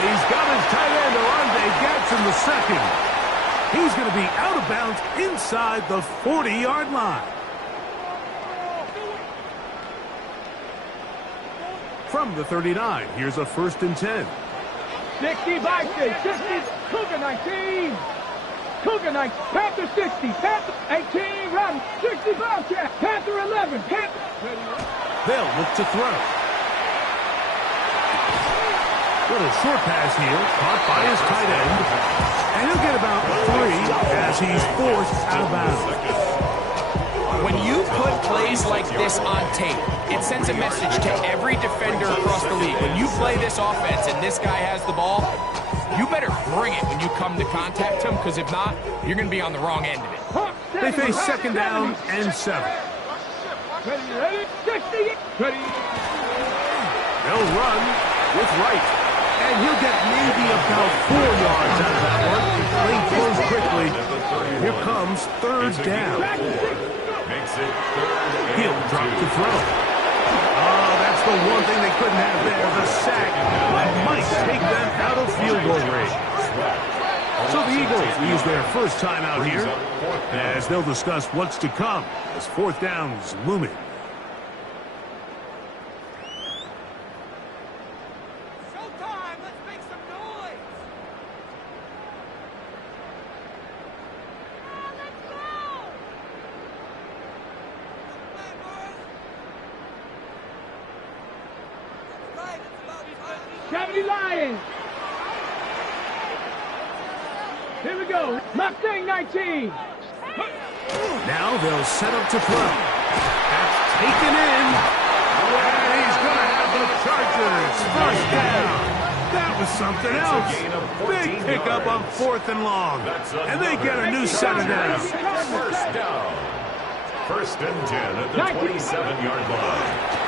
He's got his tight end, Oronde Gadsden the second. He's going to be out of bounds inside the 40-yard line. From the 39, here's a 1st and 10. 60 Vikings, 60, Cougar 19. Cougar 19, Panther 60, Panther 18, run, 60 Bobcat, Panther 11, Panther. They'll look to throw. Little short pass here, caught by his tight end. And he'll get about 3 as he's forced out of bounds. When you put plays like this on tape, it sends a message to every defender across the league. When you play this offense and this guy has the ball, you better bring it when you come to contact him, because if not, you're going to be on the wrong end of it. They face 2nd down and 7. Ready, 60, ready. They'll run with Wright. And he'll get maybe about 4 yards out of that one. Lane close quickly. Here comes 3rd down. He'll drop to throw. Oh, that's the one thing they couldn't have there, the sack. That might take them out of field goal range. So the Eagles use their first time out here, as they'll discuss what's to come as 4th down's looming. Lions. Here we go. Mustang 19. Now they'll set up to throw. That's taken in. And he's going to have the Chargers 1st down. That was something else. Big pickup on 4th and long. And they get a new set of downs. 1st down. 1st and 10 at the 27-yard line.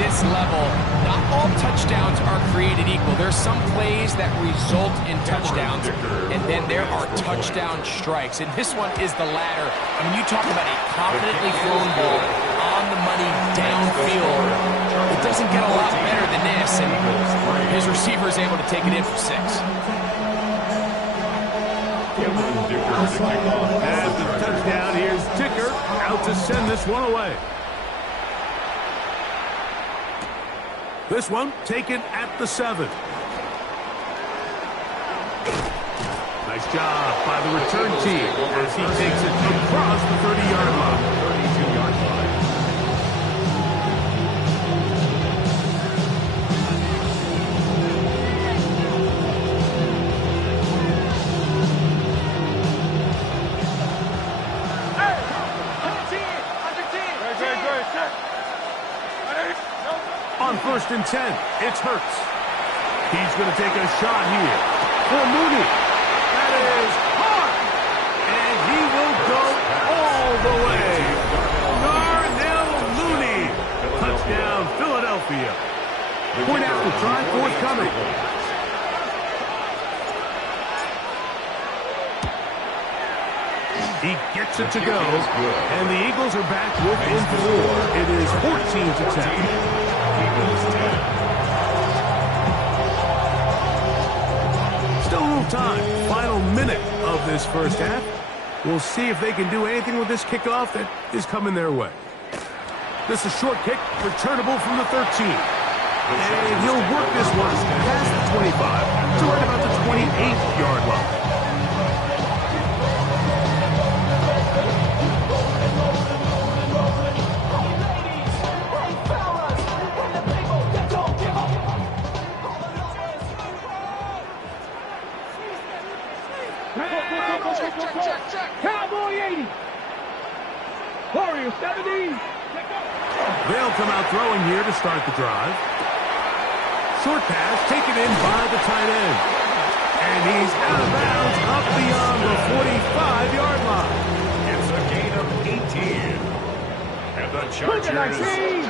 This level, not all touchdowns are created equal. There's some plays that result in touchdowns, and then there are touchdown strikes, and this one is the latter. I mean, you talk about a confidently thrown ball on the money downfield. It doesn't get a lot better than this, and his receiver is able to take it in for 6. As the touchdown, here's Dicker out to send this one away. This one taken at the 7. Nice job by the return team as he takes it across the 30-yard line. 32-yard line. On 1st and 10, it's Hurts. He's going to take a shot here for Mooney. That is hard. And he will go all the way. Darnell Mooney. Touchdown, Philadelphia. Point after try forthcoming. He gets it to go. And the Eagles are back within 4. It is 14-10. Still a little time. Final minute of this 1st half. We'll see if they can do anything with this kickoff that is coming their way. This is a short kick, returnable from the 13. And he'll work this one past the 25 to right about the 28-yard line. Cowboy 80. Warrior 70. They'll come out throwing here to start the drive. Short pass taken in by the tight end. And he's out of bounds up beyond the 45-yard line. It's a gain of 18. And the Chargers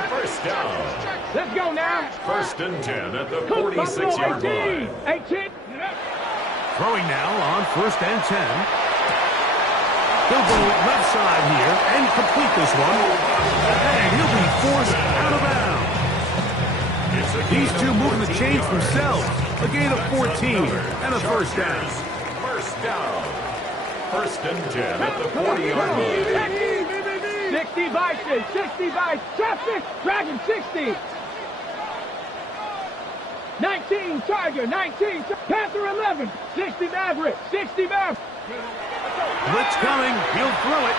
1st down. Let's go now. 1st and 10 at the 46-yard line. 18. Throwing now on 1st and 10. He'll go left side here and complete this one. And he'll be forced out of bounds. These two moving the chains themselves. A gain of 14 and a first down. First down. First and 10 at the 40-yard line. 60 Vikings, 60 Vikings, traffic, Dragon 60. 19 Tiger, 19 Panther 11, 60 Maverick, 60 Maverick. Blitz coming, he'll throw it.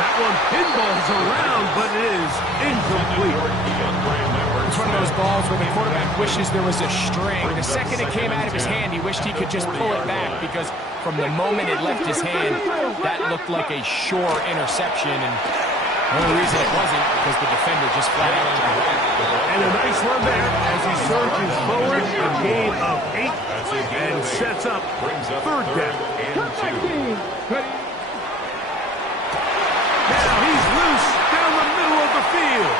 That one pinballs around, but it is incomplete. It's one of those balls where the quarterback wishes there was a string. The second it came out of his hand, he wished he could just pull it back because from the moment it left his hand, that looked like a sure interception. And the only reason it wasn't because the defender just flat out turned it back. And a nice run there as he surges forward, a gain of 8, and sets up third down. Now he's loose down the middle of the field.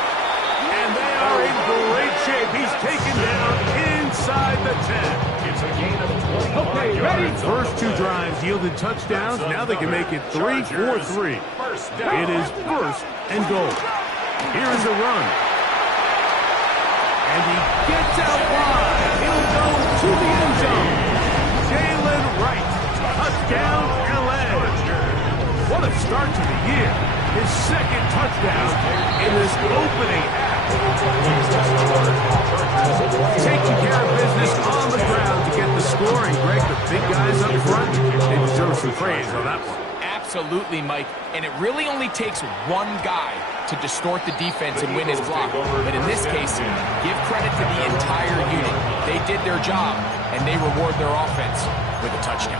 And they are in great shape. He's taken down inside the 10. It's a gain of 20. Okay, ready? First two drives yielded touchdowns. Now they can make it 3-4-3. It is first and goal. Here is a run. And he gets out wide. He'll go to the end zone. Jalen Wright. Touchdown, LA. What a start to the year. His second touchdown in this opening half. Taking care of business on the ground to get the score. And Greg, the big guys up front, they deserve some praise on that one. Absolutely, Mike. And it really only takes one guy to distort the defense and win his block. But in this case, give credit to the entire unit. They did their job, and they reward their offense with a touchdown.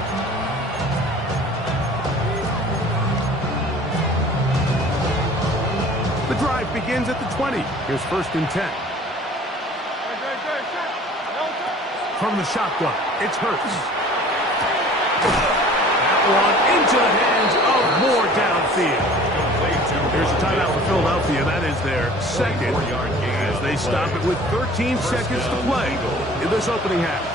The drive begins at the 20. Here's first and 10. From the shotgun, it's Hurts. That one into the hands of Moore downfield. Here's a timeout for Philadelphia. That is their second as they stop it with 13 seconds to play in this opening half.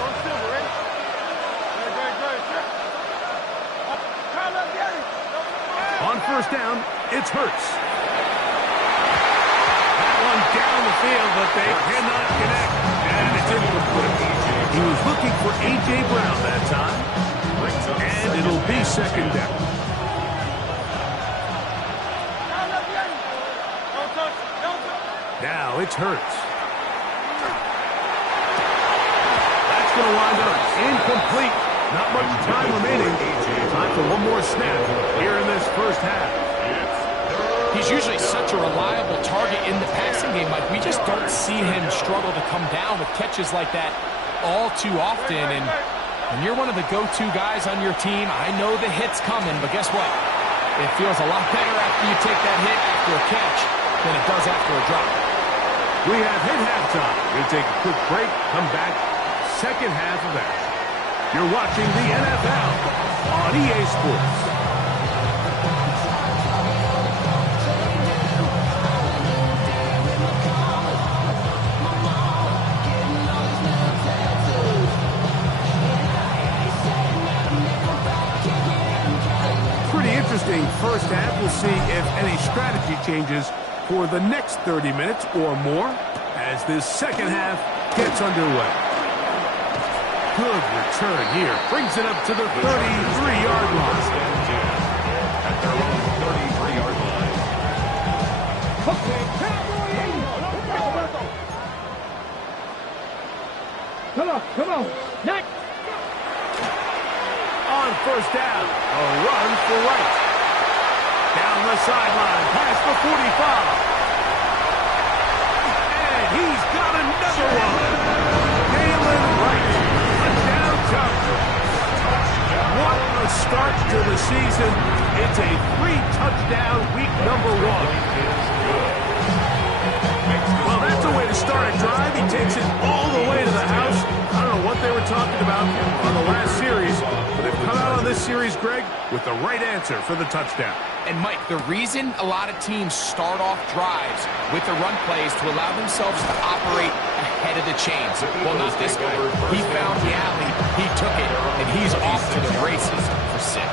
On first down, it's Hurts. Down the field, but they cannot connect. And it's incomplete. He was looking for A.J. Brown that time. And it'll be second down. Now it's Hurts. That's going to wind up incomplete. Not much time remaining. Time for one more snap here in this first half. He's usually such a reliable target in the passing game, Mike. We just don't see him struggle to come down with catches like that all too often. And when you're one of the go-to guys on your team, I know the hit's coming, but guess what? It feels a lot better after you take that hit after a catch than it does after a drop. We have hit halftime. We'll take a quick break, come back, second half of that. You're watching the NFL on EA Sports. Interesting first half. We'll see if any strategy changes for the next 30 minutes or more as this second half gets underway. Good return here. Brings it up to the 33-yard line. At their own 33-yard line. Come on. Next. On first down, a run for Wright. Down the sideline, past the 45. And he's got another one. Jalen Wright, a down cover. What a start to the season. It's a 3-touchdown week number 1. Well, that's a way to start a drive. He takes it all the way to the house. I don't know what they were talking about on the last series, but they've come out on this series, Greg, with the right answer for the touchdown. And, Mike, the reason a lot of teams start off drives with the run plays to allow themselves to operate ahead of the chains. Well, not this guy. He found the alley, he took it, and he's off to the races for 6.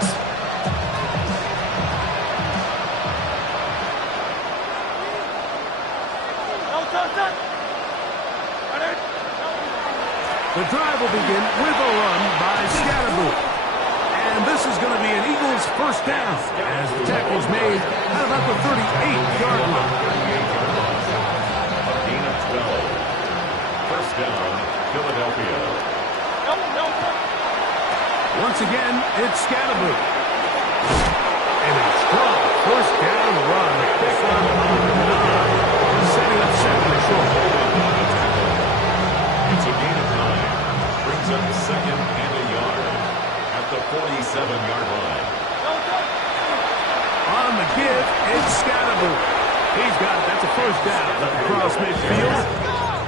The drive will begin with a run by Scatterboot. And this is going to be an Eagles first down as the tackle's made at about the 38-yard line. A gain of 12. First down, Philadelphia. Once again, it's Scatterboot. And a strong first down run. Pick on 9. Setting up second and short. It's a gain of 9. Brings up second and a yard at the 47-yard line. On the give, it's Scatterboot. He's got it. That's a first down across midfield.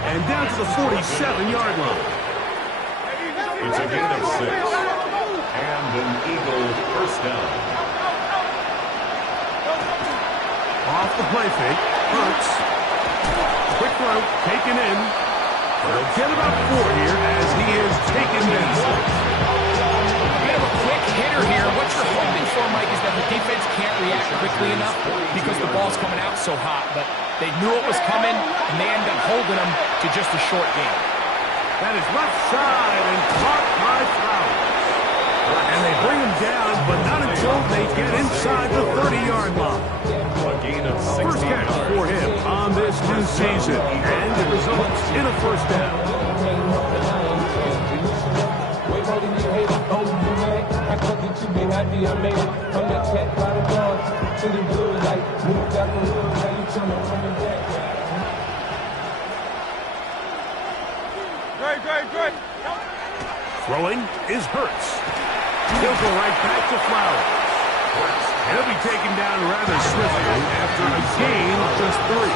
And down to the 47-yard line. It's a gain of 6. And an Eagles first down. Off the play fake. Hurts. Quick throw. Taken in. He'll get about 4 here as he is taken down. We have a quick hitter here. What you're hoping for, Mike, is that the defense can't react quickly enough because the ball's coming out so hot. But they knew it was coming, and they end up holding them to just a short game. That is left side and caught by Flowers. And they bring him down, but not until they get inside the 30-yard line. A gain of 16 First catch yards. for him on this new season, and it results in a first down. Throwing is Hurts. He'll go right back to Flowers. He'll be taken down rather swiftly after a gain of just 3.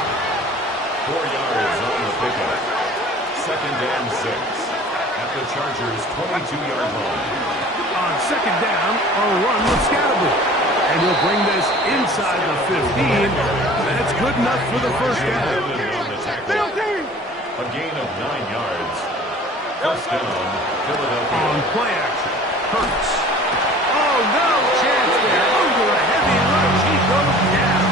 4 yards on the pickup. Second and 6 at the Chargers' 22-yard line. On second down, a run with Scatterboot. And he'll bring this inside the 15. That's good enough for the first down. On the tackle. A gain of 9 yards. First down, Philadelphia. On play action, Hurts. Oh, no chance there. Under a heavy rush, he goes down.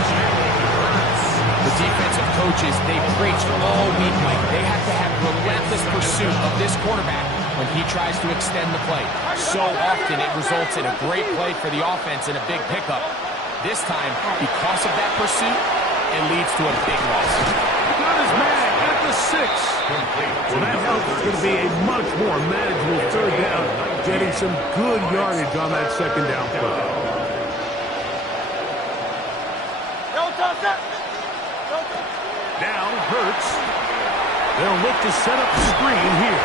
The defensive coaches, they preached all week, Mike. They have to have relentless pursuit of this quarterback when he tries to extend the play. So often it results in a great play for the offense and a big pickup. This time, because of that pursuit, it leads to a big loss. Got his man at the 6. Well, that helps. It's going to be a much more manageable third down, getting some good yardage on that second down play. Now, Hurts. They'll look to set up the screen here.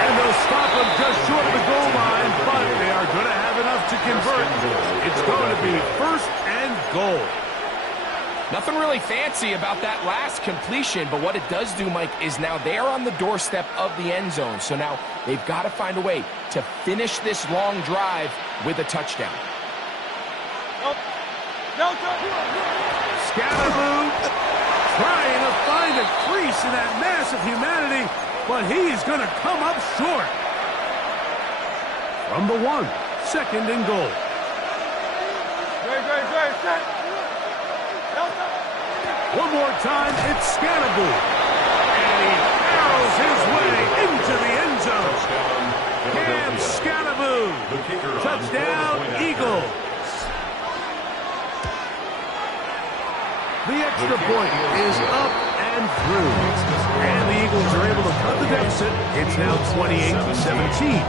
And they'll stop him just short of the goal line, but they are going to have enough to convert. It's going to be first and goal. Nothing really fancy about that last completion, but what it does do, Mike, is now they're on the doorstep of the end zone. So now they've got to find a way to finish this long drive with a touchdown. Scatterboot trying to find a crease in that mass of humanity, but he's going to come up short. From the 1, second and goal. One more time, it's Scatterboot. And he arrows his way into the end zone. Cam Scatterboot. Touchdown, Eagles. The extra point is up and through. And the Eagles are able to cut the deficit. It's now 28-17.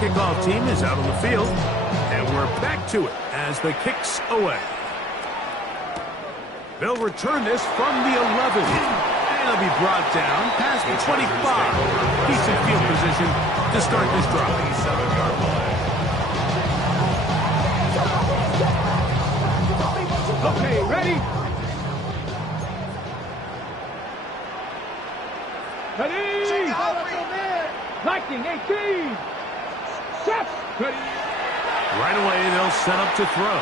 Kickoff team is out on the field, and we're back to it as the kick's away. They'll return this from the 11, and it'll be brought down past the 25. Decent field position to start this drive. 27-yard line. Okay, ready? Ready? Lightning 18. Set. Ready. Right away, they'll set up to throw.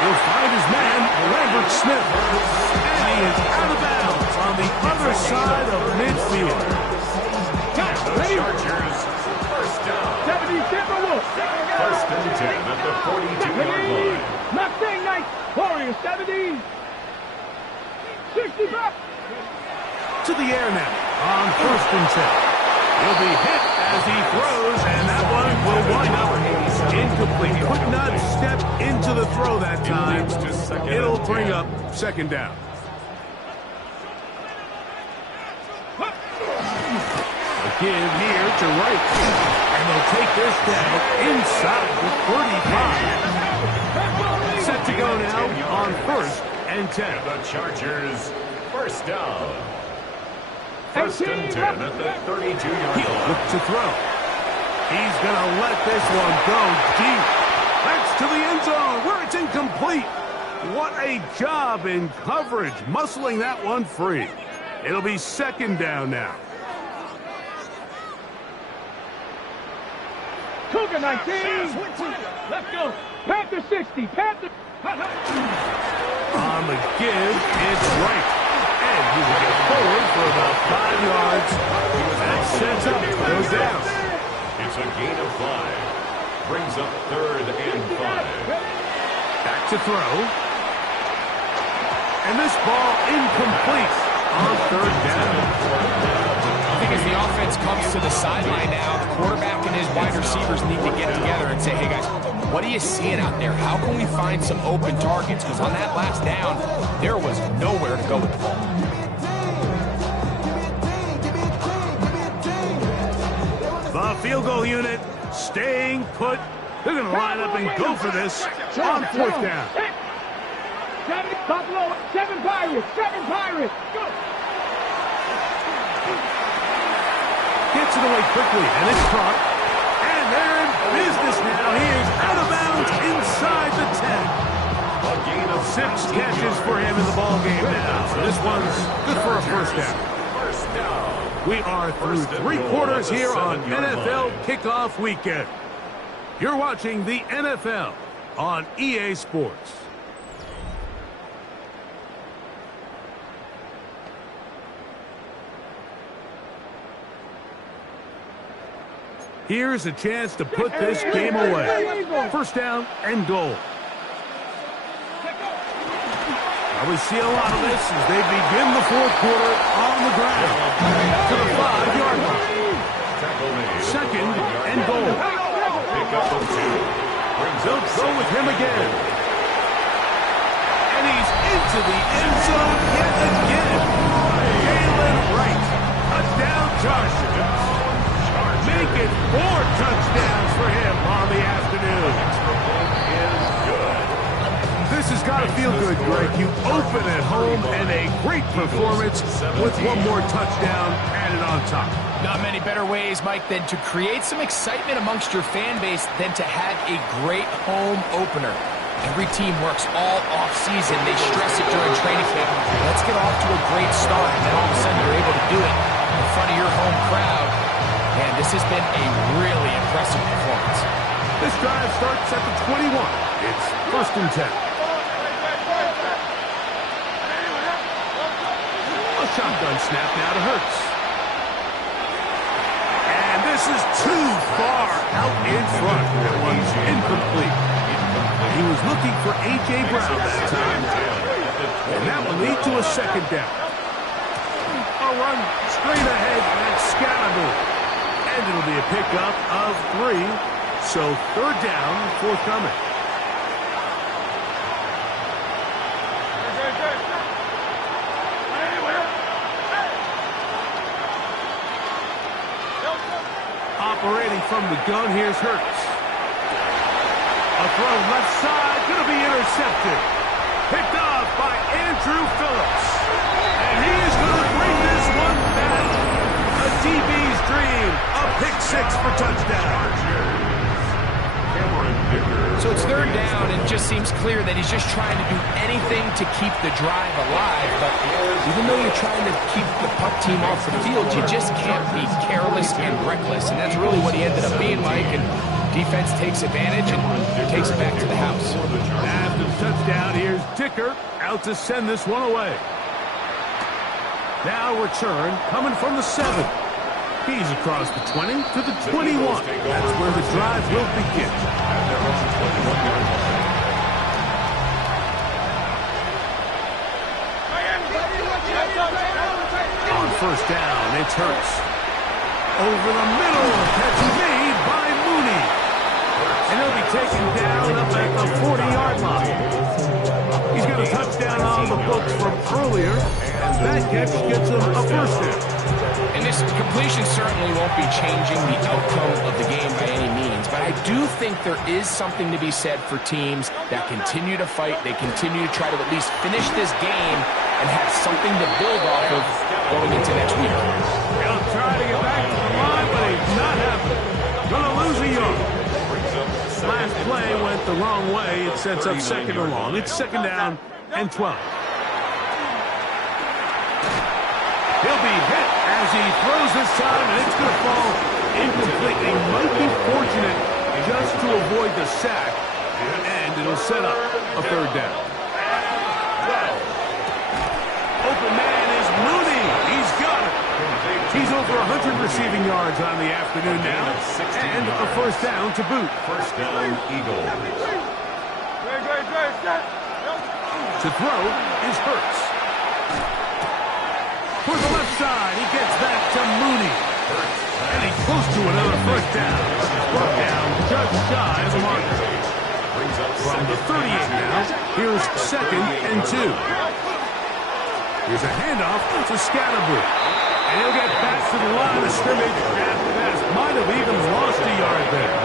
He'll find his man, Lambert Smith. And he is out of bounds on the other side of midfield. The Ready? Chargers, first down. 70, Timberwolves. First and 10 at the 42-yard line. Mustang Knights. Warriors, 70. 65. To the air now on first and 10. He'll be hit as he throws, and that one will wind up incomplete. Could not step into the throw that time. It'll bring up second down. A give here to Wright. And they'll take this down inside the 35. Set to go now on first and 10. The Chargers, first down. First and 10 at the 32-yard He'll line. look to throw. He's going to let this one go deep. That's to the end zone where it's incomplete. What a job in coverage, muscling that one free. It'll be second down now. Cougar 19. Let's go. Panther 60. Panther. On the give, it's right. And he will get forward for about 5 yards. That sets up, goes down. It's a gain of 5. Brings up third and 5. Back to throw. And this ball incomplete on third down. I think as the offense comes to the sideline now, the quarterback and his wide receivers need to get together and say, hey guys, what are you seeing out there? How can we find some open targets? Because on that last down, there was nowhere to go with the ball. The field goal unit staying put. They're going to line up and go for this on fourth down. 7 Buffalo. 7 Pirates. 7 Pirates. Go. Gets it away quickly, and it's caught. And they're in business now. He is out of bounds inside the 10. A gain of 6 catches for him in the ball game now. So this one's good for a first down. First down. We are through 3 quarters here on NFL Kickoff Weekend. You're watching the NFL on EA Sports. Here's a chance to put this game away. First down and goal. We see a lot of this as they begin the fourth quarter on the ground to the 5-yard line. Second and goal. Pick up of 2. They'll go with him again. And he's into the end zone yet again. Jalen Wright. Touchdown Chargers. Make it 4 touchdowns for him on the afternoon. This has got to feel good, Greg. You open at home and a great performance with one more touchdown added on top. Not many better ways, Mike, than to create some excitement amongst your fan base than to have a great home opener. Every team works all off-season. They stress it during training camp. Let's get off to a great start, and then all of a sudden you're able to do it in front of your home crowd. And this has been a really impressive performance. This drive starts at the 21. It's first and 10. A shotgun snap now to Hurts. And this is too far out in front. That one's incomplete. He was looking for A.J. Brown that time. And that will lead to a second down. A run straight ahead and Scalaboo. And it'll be a pickup of 3. So third down, forthcoming. Operating from the gun, here's Hurts. A throw left side, going to be intercepted. Picked off by Andrew Phillips. And he is going to bring this one back. A DB's dream, a pick 6 for touchdown. So it's third down, and it just seems clear that he's just trying to do anything to keep the drive alive. But even though you're trying to keep the puck team off the field, you just can't be careless and reckless. And that's really what he ended up being, Mike. And defense takes advantage and takes it back to the house. After the touchdown, here's Dicker out to send this one away. Now return coming from the 7. He's across the 20 to the 21. That's where the drive will begin. On first down, it's Hurts. Over the middle, catch made by Mooney. And he'll be taken down up at the 40-yard line. He's got a touchdown on the books from earlier, and that catch gets him a first down. And this completion certainly won't be changing the outcome of the game by any means, but I do think there is something to be said for teams that continue to fight, they continue to try to at least finish this game and have something to build off of going into next week. He'll try to get back to the line, but he's not happening. Gonna lose a yard. Last play went the wrong way. It sets up second and long. It's second down and 12. He'll be hit as he throws this time, and it's going to fall incomplete. He might be fortunate just to avoid the sack, and it'll set up a third down. Open man is Mooney. He's got it. He's over 100 receiving yards on the afternoon now, and a first down to boot. First down, Eagles. To throw is Hurts. For the left side, he gets that to Mooney. And he's close to another first down. Brought down just shy of the marker. From the 38 now, here's second and 2. Here's a handoff to Scatterboo. And he'll get back to the line of scrimmage after that. Might have even lost a yard there.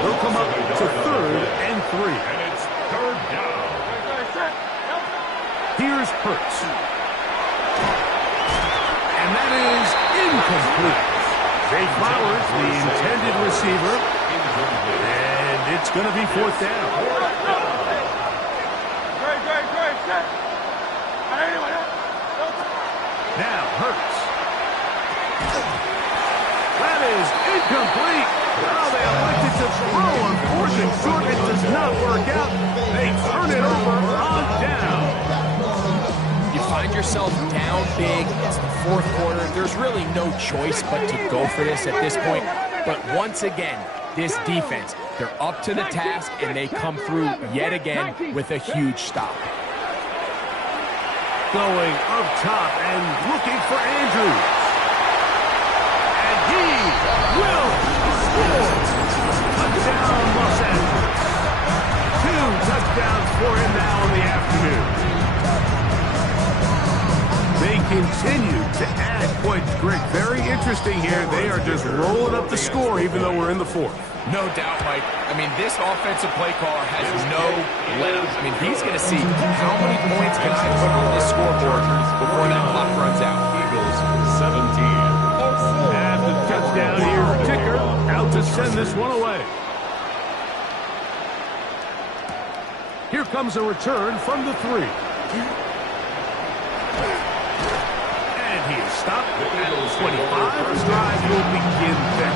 They'll come up to third and 3. And it's third down. Here's Hurts. And that is incomplete. Zay Flowers, the intended receiver. And it's going to be fourth down. Now Hurts. That is incomplete. Well, they elected to throw on fourth and short. It does not work out. They turn it over on down. You find yourself down big. It's the fourth quarter. There's really no choice but to go for this at this point. But once again, this defense, they're up to the task, and they come through yet again with a huge stop. Going up top and looking for Andrews. And he will score. Touchdown, Los Angeles. 2 touchdowns for him now in the afternoon. They continue to add points, Greg. Very interesting here. They are just rolling up the score even though we're in the fourth. No doubt, Mike. I mean, this offensive play caller has no let-up. I mean, he's going to see how many points can I put on this scoreboard before that clock runs out. Eagles 17. After the touchdown, here's the kicker out to send this one away. Here comes a return from the 3. And he is stopped at 25. The drive will begin there.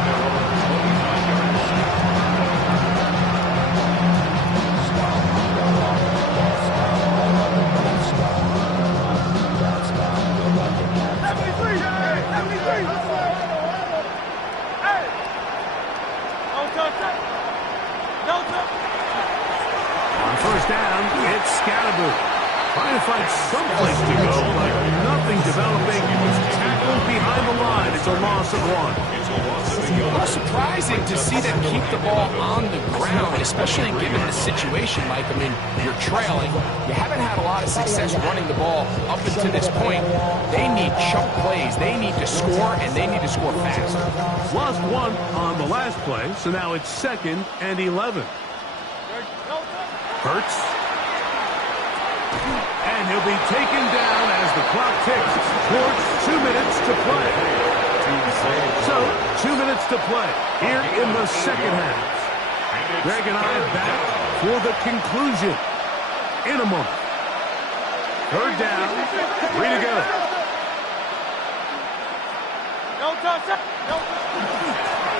On first down, it's Scatterboo. Trying to find some place to go, but nothing developing. He was tackled behind the line. It's a loss of 1. Well, surprising to see them keep the ball on the ground, especially given the situation, Mike. I mean, you're trailing. You haven't had a lot of success running the ball up until this point. They need chunk plays. They need to score, and they need to score fast. Lost 1 on the last play, so now it's second and 11. Hurts. And he'll be taken down as the clock ticks towards 2 minutes to play. So, 2 minutes to play here in the second half. Greg and I back for the conclusion in a moment. Third down, 3 to go.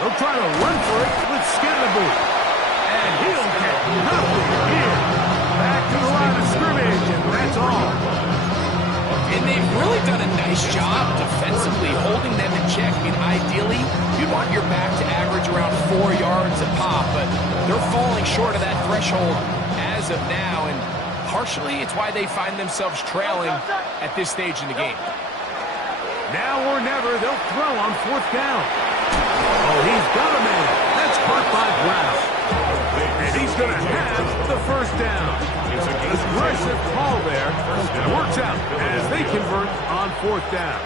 They'll try to run for it with Scatterboo. And he'll get nothing here. Back to the line of scrimmage, and that's all. And they've really done a nice job defensively holding them kick. I mean, ideally, you'd want your back to average around 4 yards a pop, but they're falling short of that threshold as of now, and partially it's why they find themselves trailing at this stage in the game. Now or never, they'll throw on 4th down. Oh, he's got a man. That's caught by Brown. And he's going to have the 1st down. Aggressive call there. Works out as they convert on 4th down.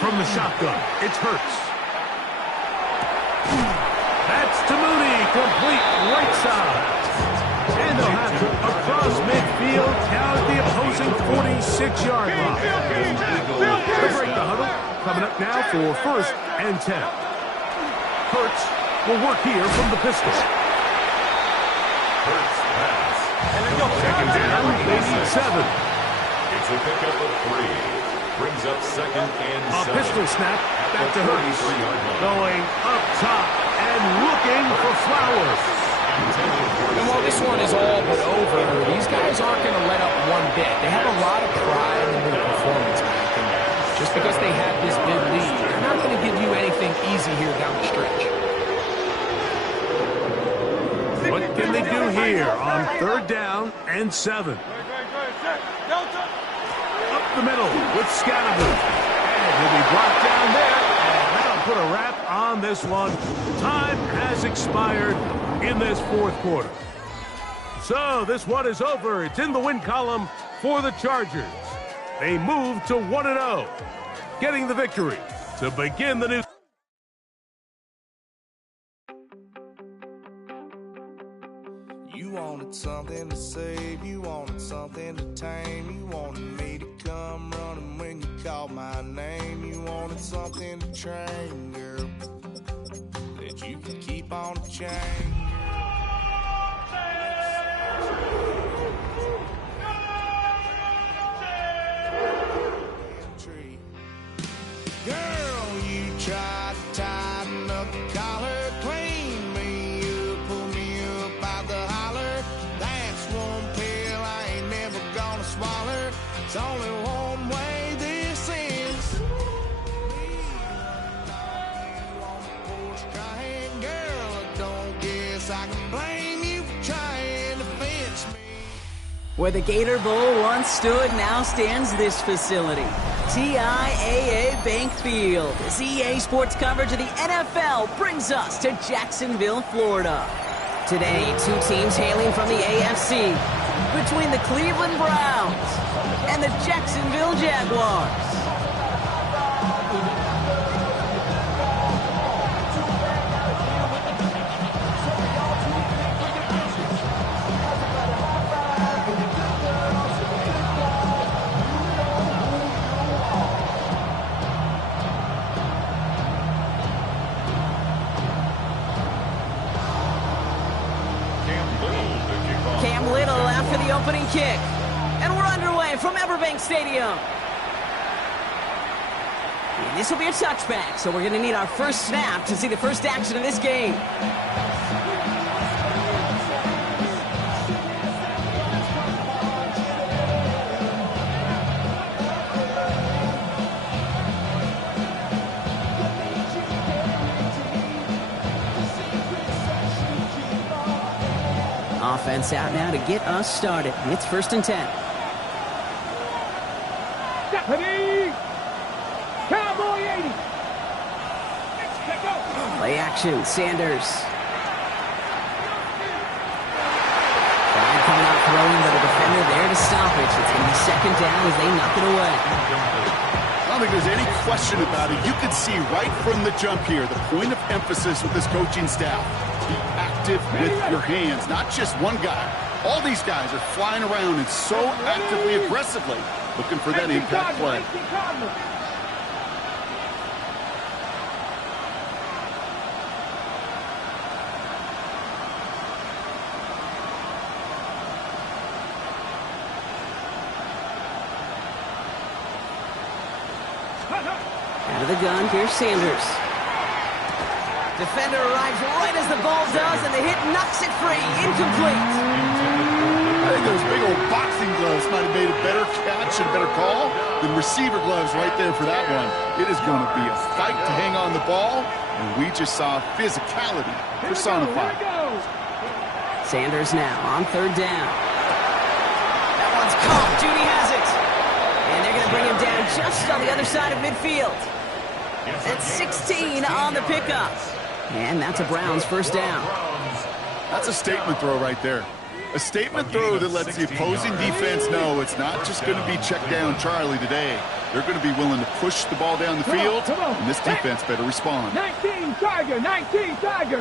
From the shotgun, it's Hurts. That's to Mooney, complete right side. And they'll have to across midfield down at the opposing 46-yard line. They'll break the huddle. Coming up now for 1st and 10. Hurts will work here from the pistol. Hurts pass. Second down, they need 7. It's a pickup of 3. Brings up 2nd and 7. A pistol snap back to Hurts. 43-yard line. Going up top and looking for Flowers. And while this one is all but over, these guys aren't going to let up one bit. They have a lot of pride in their performance, Mike. And just because they have this big lead, they're not going to give you anything easy here down the stretch. What can they do here on 3rd down and 7? Up the middle with Scattergood. And he'll be brought down there. And that'll put a wrap on this one. Time has expired in this 4th quarter. So this one is over. It's in the win column for the Chargers. They move to 1-0, getting the victory to begin the new. You wanted something to save, you wanted something to tame, you wanted me to come running when you called my name, you wanted something to train, girl, that you could keep on the chain. Girl, you tried to tighten up the collar, clean me up, pull me up out the holler. That's one pill I ain't never gonna swallow. It's only one way this ends. Me on the porch crying, girl, I don't guess I can blame you for trying to fence me. Where the Gator Bowl once stood, now stands this facility. TIAA Bank Field. As EA Sports coverage of the NFL brings us to Jacksonville, Florida. Today, 2 teams hailing from the AFC. Between the Cleveland Browns and the Jacksonville Jaguars. Cam Little after the opening kick. And we're underway from Everbank Stadium. And this will be a touchback, so we're going to need our first snap to see the first action of this game. Offense out now to get us started. It's 1st and 10. Stephanie! Cowboy 80! Play action, Sanders. Flag coming out throwing, but a defender there to stop it. It's going to be 2nd down as they knock it away. I don't think there's any question about it. You can see right from the jump here, the point of emphasis with this coaching staff. Be active with your hands, not just one guy. All these guys are flying around and so actively, aggressively looking for that impact play. Out of the gun, here's Sanders. Defender arrives right as the ball does, and the hit knocks it free. Incomplete. say those big old boxing gloves might have made a better catch and a better call than receiver gloves right there for that one. It is going to be a fight to hang on the ball, and we just saw physicality personified. Sanders now on third down. That one's caught. Judy has it. And they're going to bring him down just on the other side of midfield. That's 16 on the pickup. And that's a Browns first down. That's a statement throw right there. A statement throw that lets the opposing defense know it's not just going to be check down Charlie today. They're going to be willing to push the ball down the field, and this defense better respond. 19 Tiger, 19 Tiger.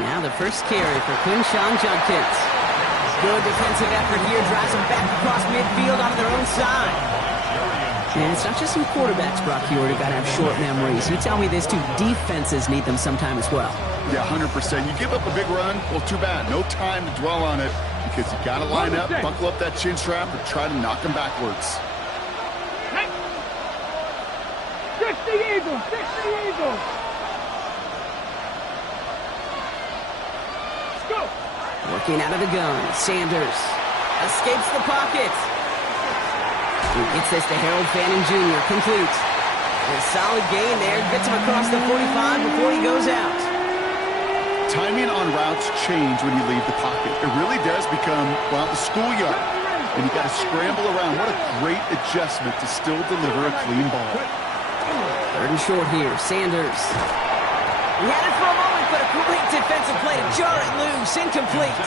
Now the first carry for Quinshon Judkins. Good defensive effort here, drives them back across midfield onto their own side. And it's not just some quarterbacks, Brock Huard, who got to have short memories. You tell me this, too. Defenses need them sometime as well. Yeah, 100%. You give up a big run, well, too bad. No time to dwell on it because you got to line up, buckle up that chin strap, and try to knock them backwards. 60 Eagles, 60 Eagles. Let's go. Working out of the gun, Sanders escapes the pocket. He gets this to Harold Fannin Jr. Complete. A solid gain there. Gets him across the 45 before he goes out. Timing on routes change when you leave the pocket. It really does become, well, the schoolyard. And you got to scramble around. What a great adjustment to still deliver a clean ball. Third and short here. Sanders. He had it for a moment, but a great defensive play to jar it loose. Incomplete.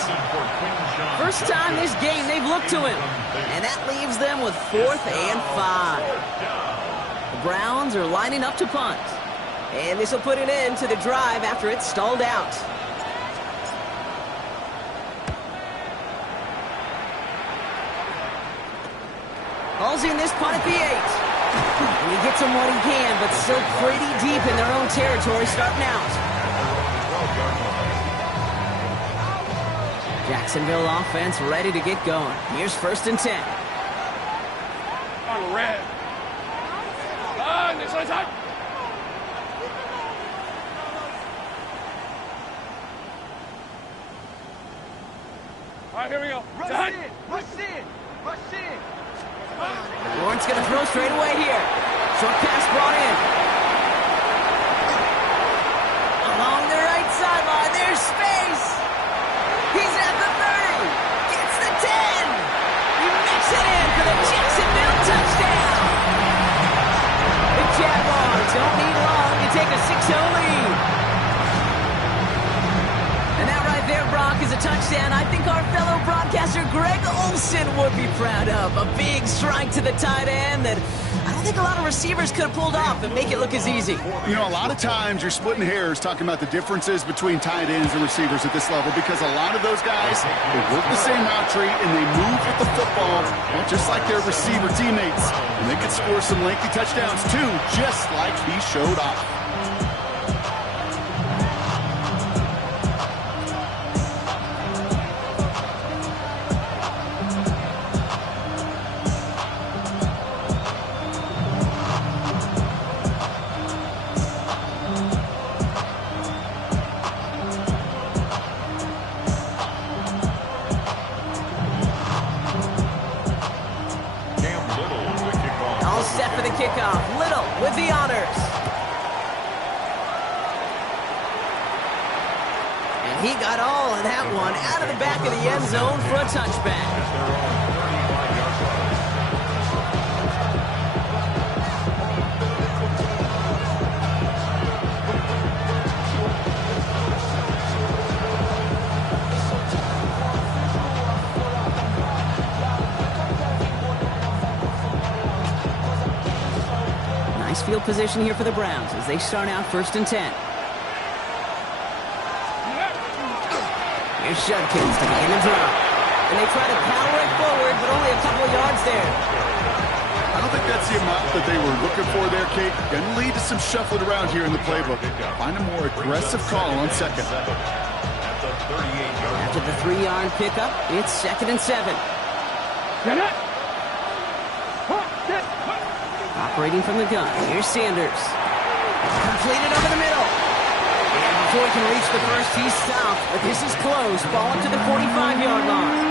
First time this game they've looked to him. And that leaves them with 4th and 5. The Browns are lining up to punt. And this will put an end to the drive after it's stalled out. Hauls in this punt at the 8. And he gets them what he can, but still pretty deep in their own territory starting out. Jacksonville offense ready to get going. Here's 1st and 10. On red. This one's hot. All right, here we go. Rush in, rush in, rush in. Lawrence going to throw straight away here. Short pass brought in. Along the right sideline, there's space. He's at the 30. Gets the 10. He makes it in for the Jacksonville touchdown. The Jaguars don't need long to take a 6-0 lead. And that right there, Brock, is a touchdown I think our fellow broadcaster Greg Olsen would be proud of. A big strike to the tight end that I don't think a lot of receivers could have pulled off and make it look as easy. You know, a lot of times you're splitting hairs talking about the differences between tight ends and receivers at this level because a lot of those guys, they work the same route tree and they move with the football, well, just like their receiver teammates. And they can score some lengthy touchdowns too, just like he showed off. Kickoff. Little with the honors. And he got all of that one out of the back of the end zone for a touchback. Field position here for the Browns as they start out 1st and 10. Here's Judkins to begin the drop. And they try to power it forward, but only a couple of yards there. I don't think that's the amount that they were looking for there, Kate. Going to lead to some shuffling around here in the playbook. Find a more aggressive call on second. After the 3-yard pickup, it's 2nd and 7. Operating from the gun. Here's Sanders. Completed over the middle. And Before he can reach the first, he's stopped. But this is close. Ball up to the 45-yard line.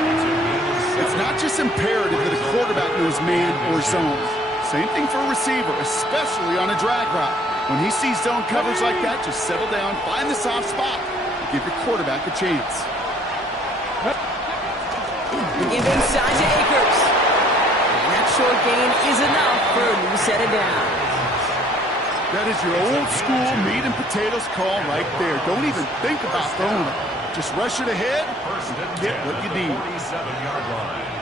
It's not just imperative that a quarterback knows man or zone. Same thing for a receiver, especially on a drag route. When he sees zone coverage like that, just settle down, find the soft spot, and give your quarterback a chance. Give inside to Akers. And that short gain is enough for a new set of downs. That is your old school meat and potatoes call right there. Don't even think about throwing it. Just rush it ahead, get what you need. 47-yard line.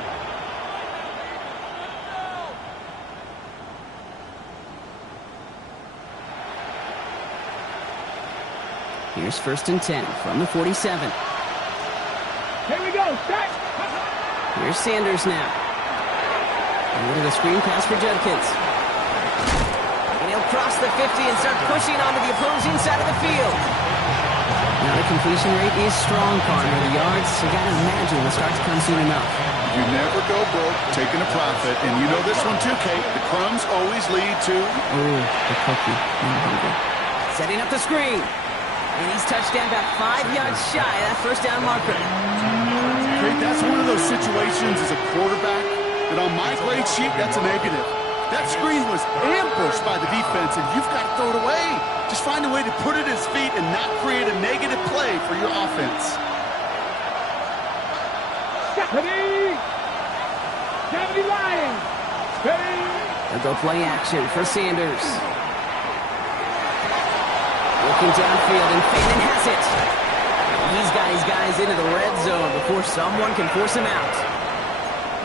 Here's 1st and 10 from the 47. Here we go. Set. Here's Sanders now. A little of a screen pass for Judkins. And he'll cross the 50 and start pushing onto the opposing side of the field. Now the completion rate is strong, partner. The yards, you gotta imagine, will start to come soon enough. You never go broke taking a profit, and you know this one too, Kate. The crumbs always lead to... Oh, the cookie. Setting up the screen. And he's touchdown about 5 yards shy of that first down marker. Kate, that's one of those situations as a quarterback that on my grade sheet, that's a negative. That screen was ambushed by the defense, and you've got to throw it away. Just find a way to put it at his feet and not create a negative play for your offense. Ready. 70 Lions. Ready. They'll go play action for Sanders. Looking downfield, and Fannin has it. He's got his guys into the red zone before someone can force him out.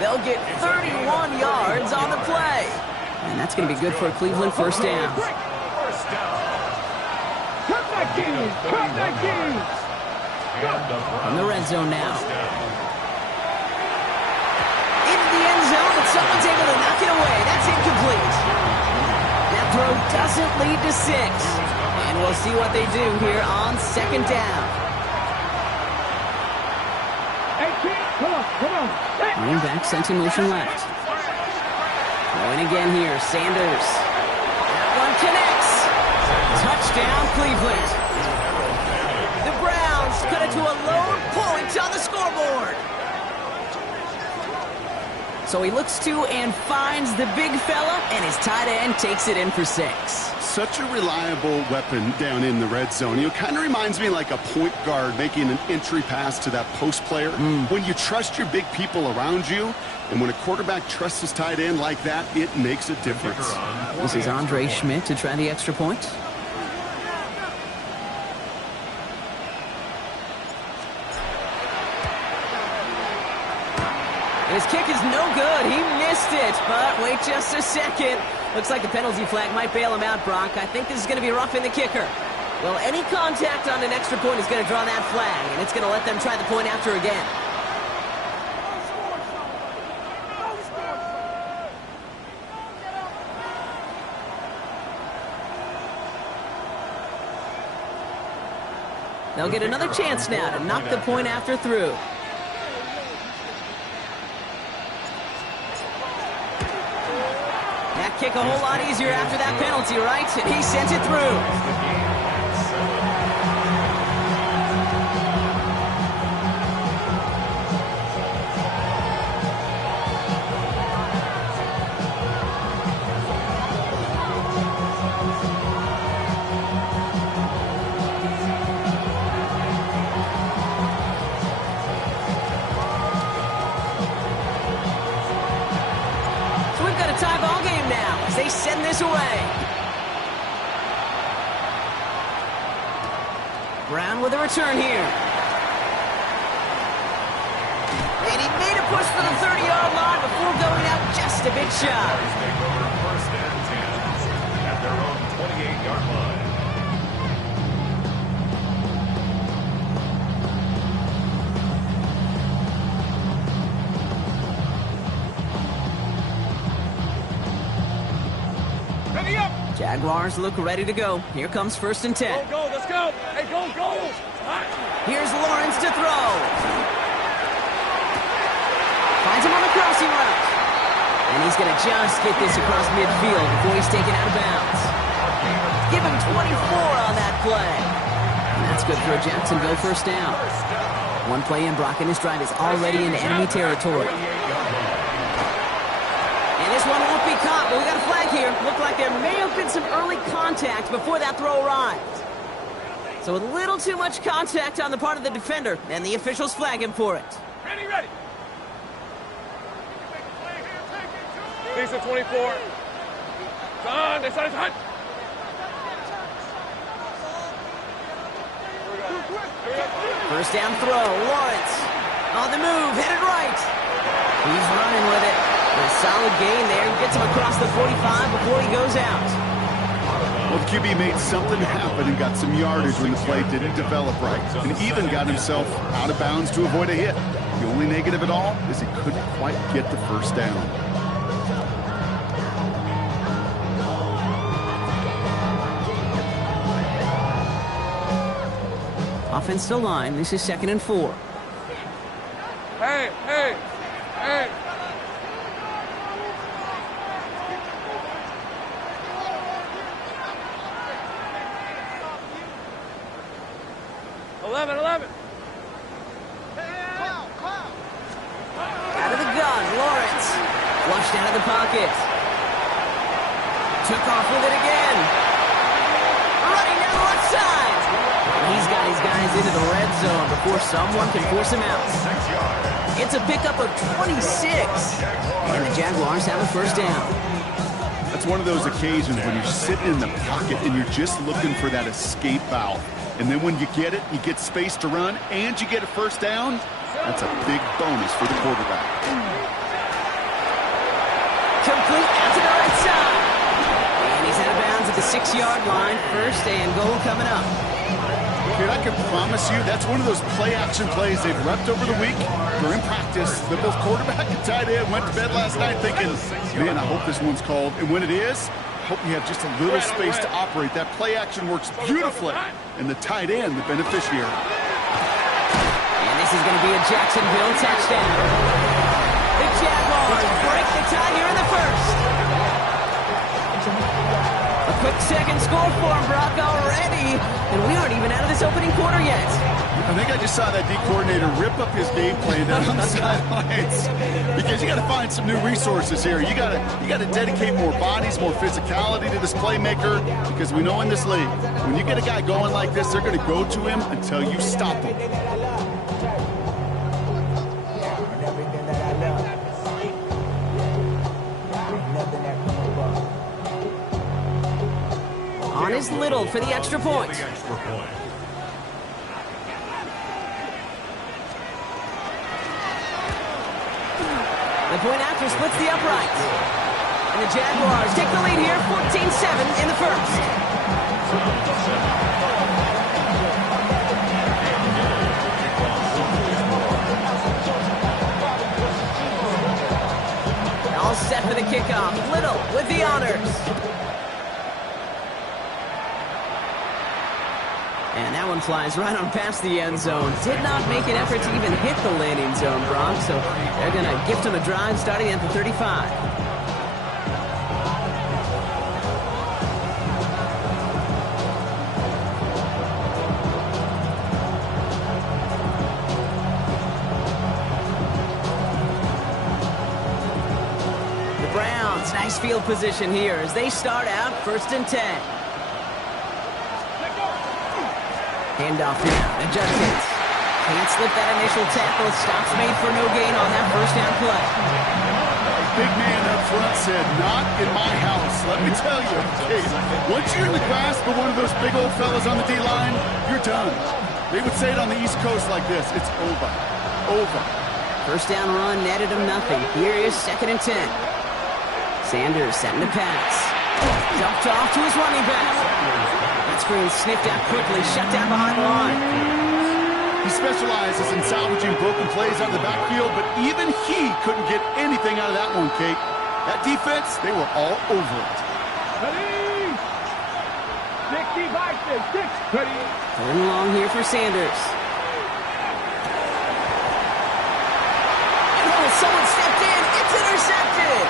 They'll get 31 yards on the play. And that's going to be good for a Cleveland first down. Cut that game. Cut that game. From the red zone now. Into the end zone, but someone's able to knock it away. That's incomplete. That throw doesn't lead to 6. And we'll see what they do here on 2nd down. 18. Come on. Running back sent in motion left. Going again here, Sanders. That one connects. Touchdown, Cleveland. The Browns cut it to a lone point on the scoreboard. So he looks to and finds the big fella, and his tight end takes it in for 6. Such a reliable weapon down in the red zone. You know, kind of reminds me like a point guard making an entry pass to that post player. When you trust your big people around you, and when a quarterback trusts his tight end like that, it makes a difference. This is Andre Schmidt to try the extra point. And his kick is no good. He missed it, but wait just a second. Looks like the penalty flag might bail him out, Brock. I think this is going to be roughing the kicker. Well, any contact on an extra point is going to draw that flag, and it's going to let them try the point after again. They'll get another chance now to knock the point after through. That kick a whole lot easier after that penalty, right? And he sent it through. Tie ball game now as they send this away. Brown with a return here. And he made a push for the 30-yard line before going out just a bit shy. Take over 1st and 10 at their own 28-yard line. Jaguars look ready to go. Here comes 1st and 10. Go, let's go. Hey, go. Here's Lawrence to throw. Finds him on the crossing route. And he's going to just get this across midfield before he's taken out of bounds. Give him 24 on that play. And that's good for a Jacksonville first down. One play in, Brock in his drive is already into enemy territory. And this one won't be caught, but we got a flag here. Looked like there may have been some early contact before that throw arrived. So a little too much contact on the part of the defender, and the officials flag him for it. Ready, ready. Lisa 24. Son, this side is hot. First down throw, Lawrence. On the move, headed right. He's running with it. A solid gain there. Gets him across the 45 before he goes out. Well, the QB made something happen and got some yardage when the play didn't develop right, and even got himself out of bounds to avoid a hit. The only negative at all is he couldn't quite get the first down. Offensive line, this is 2nd and 4. Hey, hey, hey. Eleven. Out of the gun, Lawrence. Flushed out of the pocket. Took off with it again. Running down the left side. He's got his guys into the red zone before someone can force him out. It's a pickup of 26. And the Jaguars have a first down. That's one of those occasions when you're sitting in the pocket and you're just looking for that escape valve. And then when you get it, you get space to run, and you get a first down. That's a big bonus for the quarterback. Complete out to the right side. And he's out of bounds at the 6-yard line. First and goal coming up. Kid, I can promise you that's one of those play-action plays they've repped over the week. During practice, the both quarterback and tight end went to bed last night thinking, man, I hope this one's called. And when it is, I hope you have just a little space to operate. That play-action works beautifully, and the tight end, the beneficiary. And this is going to be a Jacksonville touchdown. The Jaguars break the tie here in the first. A quick second score for him, Brock, already. And we aren't even out of this opening quarter yet. I think I just saw that D coordinator rip up his game plan down on the sidelines, because you got to find some new resources here. You got to dedicate more bodies, more physicality to this playmaker, because we know in this league, when you get a guy going like this, they're going to go to him until you stop him. On is Little for the extra point. The point after splits the uprights. And the Jaguars take the lead here, 14-7 in the first. All set for the kickoff. Little with the honors. And that one flies right on past the end zone. Did not make an effort to even hit the landing zone, Brock. So they're going to gift him a drive starting at the 35. The Browns, nice field position here as they start out 1st and 10. Handoff now to Judkins. Can't slip that initial tackle. Stops made for no gain on that first down play. Big man up front said, not in my house. Let me tell you, Case, once you're in the grasp of one of those big old fellas on the D-line, you're done. They would say it on the East Coast like this. It's over. Over. First down run netted him nothing. Here is 2nd and 10. Sanders setting to pass. Dumped off to his running back. That screen sniffed out quickly, shut down behind the line. He specializes in salvaging broken plays out of the backfield, but even he couldn't get anything out of that one, Kate. That defense, they were all over it. Ready? 60 by 6. Ready? Third and long here for Sanders. Oh, someone stepped in. It's intercepted.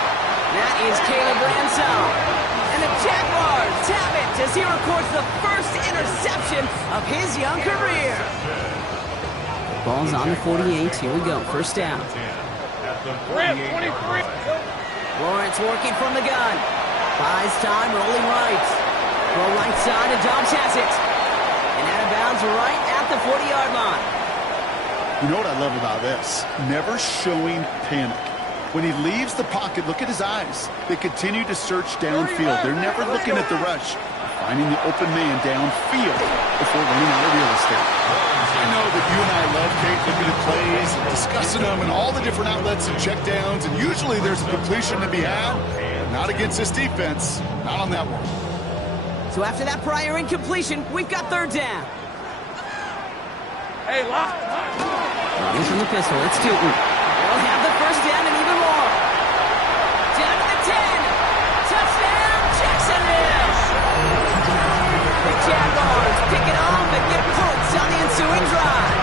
That is Caleb Ransell. And the Jaguars tap it to he records the first interception of his young career. Ball's on the 48. Here we go. First down. Lawrence working from the gun. Buys time, rolling right. Throw right side, and Dobbs has it. And out of bounds right at the 40-yard line. You know what I love about this? Never showing panic. When he leaves the pocket, look at his eyes. They continue to search downfield. They're never looking at the rush. Finding the open man downfield before running out of real estate. I know that you and I love, Kate, looking at plays and discussing them and all the different outlets and checkdowns, and usually there's a completion to be had. Not against this defense. Not on that one. So after that prior incompletion, we've got third down. Hey, lock. Running from the pistol, it's Tootin. They'll have the first down and even more. Down to the 10. Touchdown, Jacksonville. The Jaguars pick it off and get points on the ensuing drive.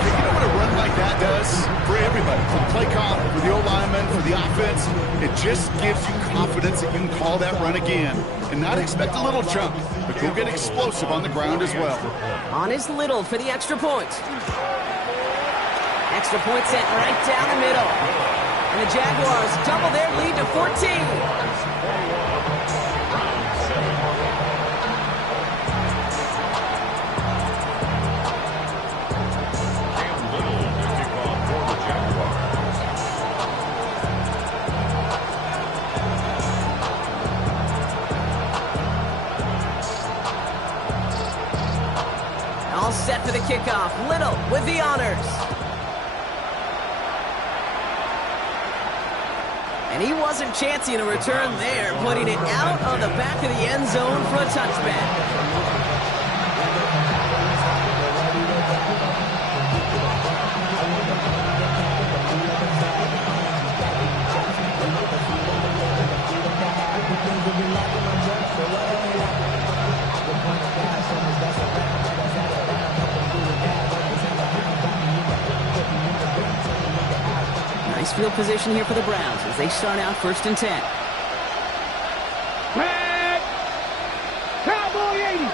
You know what a run like that does for everybody? For the play caller, for the O-lineman, for the offense. It just gives you confidence that you can call that run again and not expect a little chunk, but go get explosive on the ground as well. On is Little for the extra point. Extra point sent right down the middle. And the Jaguars double their lead to 14. All set for the kickoff. Little with the honors. And he wasn't chancing a return there, putting it out of the back of the end zone for a touchback. Nice field position here for the Browns as they start out 1st and 10. Flag. Cowboy 80.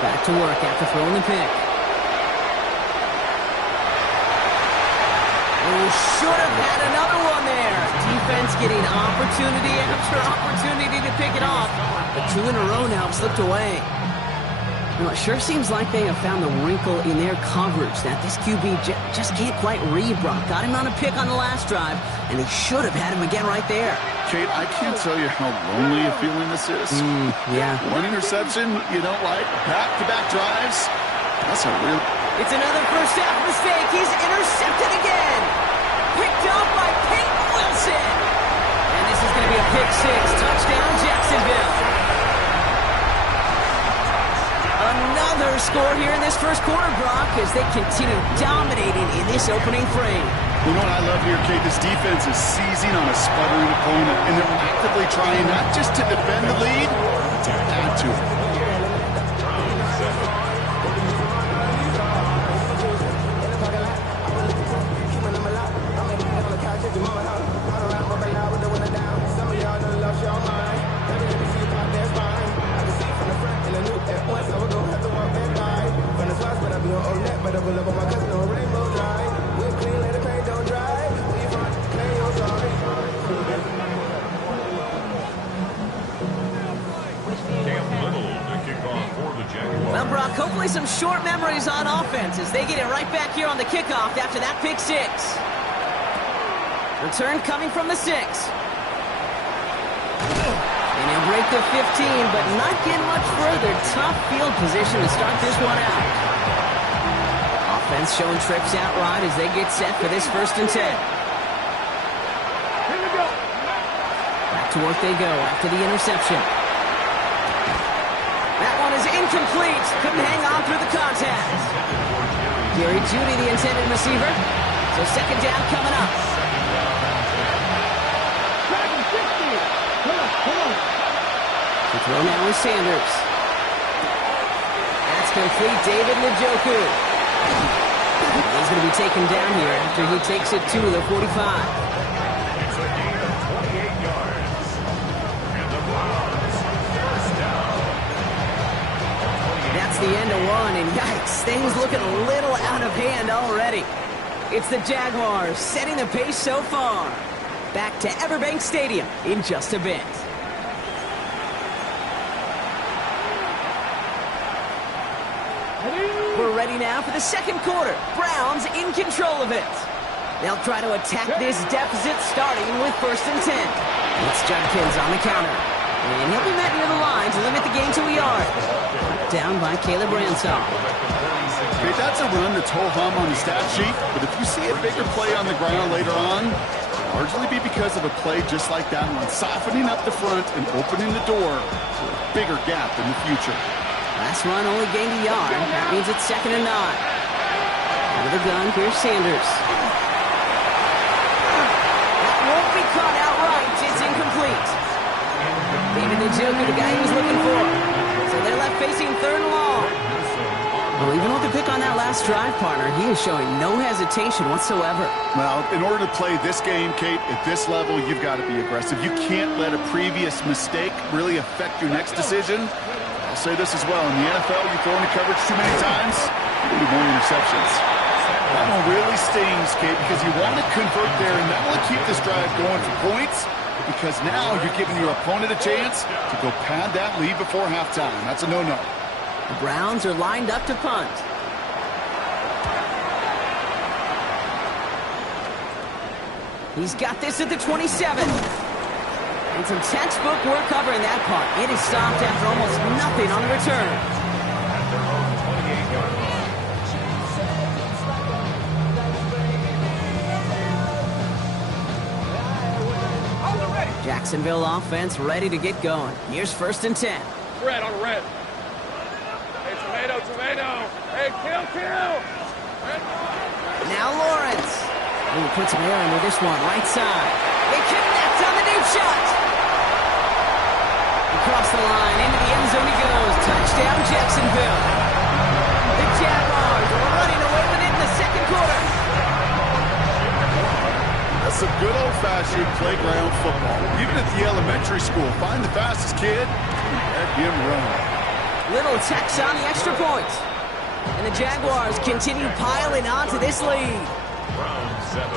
Back to work after throwing the pick. Oh, should have had another one there. Defense getting opportunity after opportunity to pick it off. But 2 in a row now have slipped away. You know, it sure seems like they have found the wrinkle in their coverage that this QB just can't quite read, Brock. Got him on a pick on the last drive, and they should have had him again right there. Kate, I can't tell you how lonely a feeling this is. Yeah. One interception, you don't like. Back-to-back drives. That's a real... It's another first half mistake. He's intercepted again. Picked up by Peyton Wilson. And this is going to be a pick 6. Touchdown, Jacksonville. Another score here in this first quarter, Brock, as they continue dominating in this opening frame. You know what I love here, Kate? This defense is seizing on a sputtering opponent, and they're actively trying not just to defend the lead, but to add to it. Well, Brock, hopefully some short memories on offense as they get it right back here on the kickoff after that pick 6. Return coming from the 6. And he'll break the 15, but not get much further. Tough field position to start this one out. Offense showing trips out right as they get set for this 1st and 10. Here we go. Back to work they go after the interception. That one is incomplete. Couldn't hang on through the contact. Jerry Jeudy, the intended receiver. So 2nd down coming up. 760. Come on. The throw now is Sanders. That's complete. David Njoku. He's going to be taken down here after he takes it to the 45. It's a gain of 28 yards. And the Browns first down. That's the end of one, and yikes, things looking a little out of hand already. It's the Jaguars setting the pace so far. Back to Everbank Stadium in just a bit. We're ready now for the second quarter. Browns in control of it. They'll try to attack this deficit starting with 1st and 10. It's Judkins on the counter. And he'll be met near the line to limit the game to a yard. Down by Caleb Ransall. Okay, that's a run that's ho-hum on the stat sheet, but if you see a bigger play on the ground later on, it'll largely be because of a play just like that one, softening up the front and opening the door for a bigger gap in the future. Last run only gained a yard. That means it's 2nd and 9. Out of the gun, here's Sanders. That won't be caught outright. It's incomplete. David Njoku, the guy he was looking for. So they're left facing 3rd and long. Well, even with the pick on that last drive, partner, he is showing no hesitation whatsoever. Well, in order to play this game, Kate, at this level, you've got to be aggressive. You can't let a previous mistake really affect your next decision. I'll say this as well. In the NFL, you throw into coverage too many times, you're going to be more interceptions. That one really stings, Kate, because you want to convert there and not only keep this drive going for points, because now you're giving your opponent a chance to go pad that lead before halftime. That's a no-no. The Browns are lined up to punt. He's got this at the 27. And some textbook work covering that punt. It is stopped after almost nothing on the return. At their own 28-yard line. Jacksonville offense ready to get going. Here's 1st and 10. Red on red. Hey, tomato, tomato. Hey, kill. Now Lawrence. Ooh, puts some air into this one, right side. They connect on the deep shot. Across the line, into the end zone he goes. Touchdown, Jacksonville. The Jaguars are running away with it in the second quarter. That's some good old-fashioned playground football. Even at the elementary school, find the fastest kid and let him run. Little Tex on the extra point. And the Jaguars continue piling onto this lead. Round 7.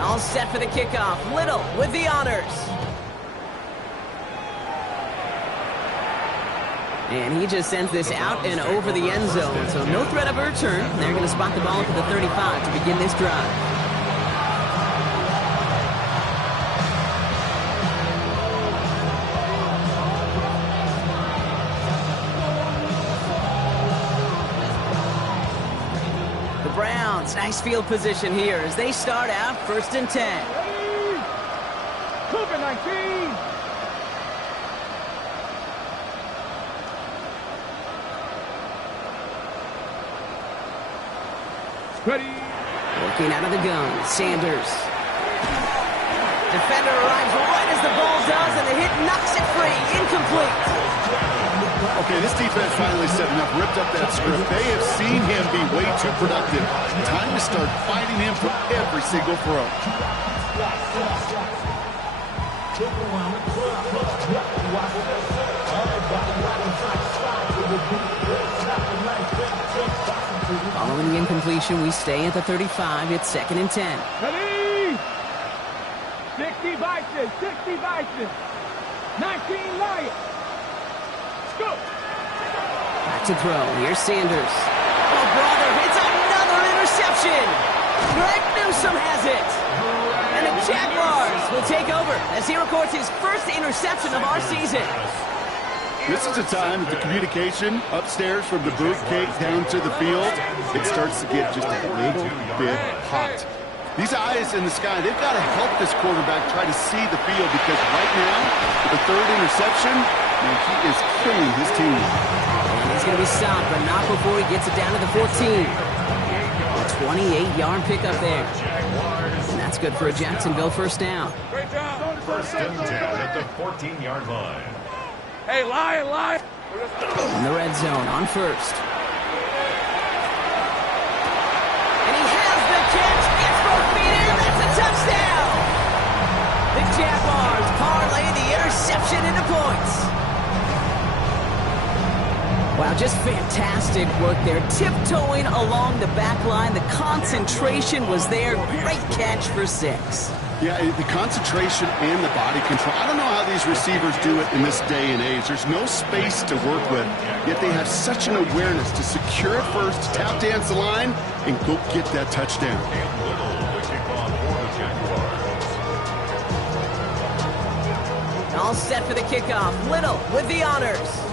All set for the kickoff. Little with the honors. And he just sends this out and over the end zone. So no threat of a return. They're going to spot the ball up at the 35 to begin this drive. Nice field position here as they start out 1st and 10. Cougar 19. Ready. Working out of the gun, Sanders. Defender arrives right as the ball does, and the hit knocks it free. Incomplete. Okay, this defense finally set enough, ripped up that script. They have seen him be way too productive. Time to start fighting him for every single throw. Following the incompletion, we stay at the 35. It's 2nd and 10. Ready. 60 Vikings, 60 Vikings. 19 Lions. Go. Back to throw. Here's Sanders. Oh, brother, it's another interception. Greg Newsome has it. And the Jaguars will take over as he records his first interception of our season. This is a time that the communication upstairs from the booth cake down to the field, it starts to get just a little bit hot. These eyes in the sky, they've got to help this quarterback try to see the field because right now, with the 3rd interception, man, he is killing his team. And he's going to be stopped, but not before he gets it down to the 14. The 28-yard pickup there. And that's good for a Jacksonville first down. First and 10 at the 14-yard line. Hey, lie. In the red zone on first. And he has the catch. Gets both feet in. That's a touchdown. The Jaguars parlay the interception into points. Wow, just fantastic work there. Tiptoeing along the back line. The concentration was there. Great catch for 6. Yeah, the concentration and the body control. I don't know how these receivers do it in this day and age. There's no space to work with, yet they have such an awareness to secure it first, tap dance the line, and go get that touchdown. All set for the kickoff. Little with the honors.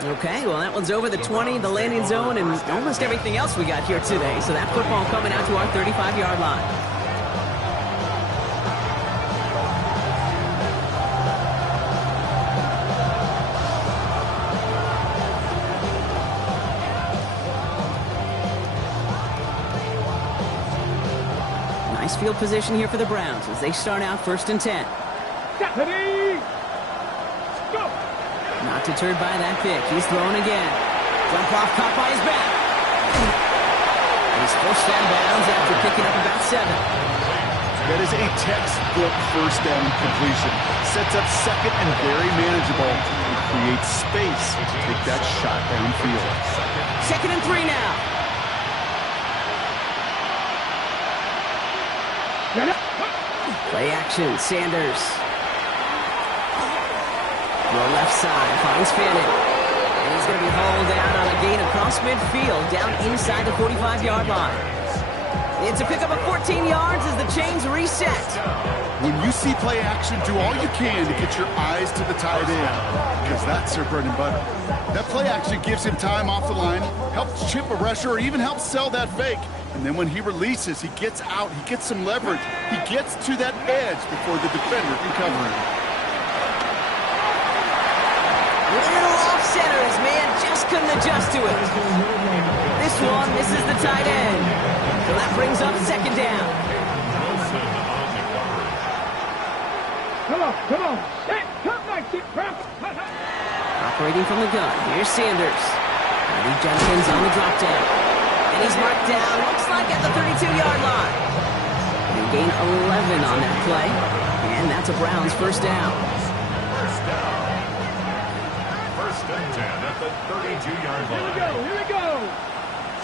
Okay, well, that one's over the 20, the landing zone, and almost everything else we got here today. So that football coming out to our 35-yard line. Nice field position here for the Browns as they start out first and 10. Ready? Go! Not deterred by that pick. He's throwing again. Jump off, caught by his back. He's first down bounds after picking up about 7. That is a textbook first down completion. Sets up second and very manageable. And creates space to take that shot downfield. Second and 3 now. Play action, Sanders. Throw left side, finds Fannin. And he's going to be hauled out on a gain across midfield, down inside the 45-yard line. It's a pickup of 14 yards as the chains reset. When you see play action, do all you can to get your eyes to the tight end, because that's their bread and butter. That play action gives him time off the line, helps chip a rusher, or even helps sell that fake. And then when he releases, he gets out, he gets some leverage. He gets to that edge before the defender can cover him. Little off center, his man just couldn't adjust to it. This one misses the tight end. So that brings up second down. Come on. Hey, come back, sit crap. Operating from the gun, here's Sanders. Eddie Jenkins on the drop down. And he's marked down, looks like at the 32-yard line. They gain 11 on that play. And that's a Browns first down. First and 10 at the 32-yard line. Here we go.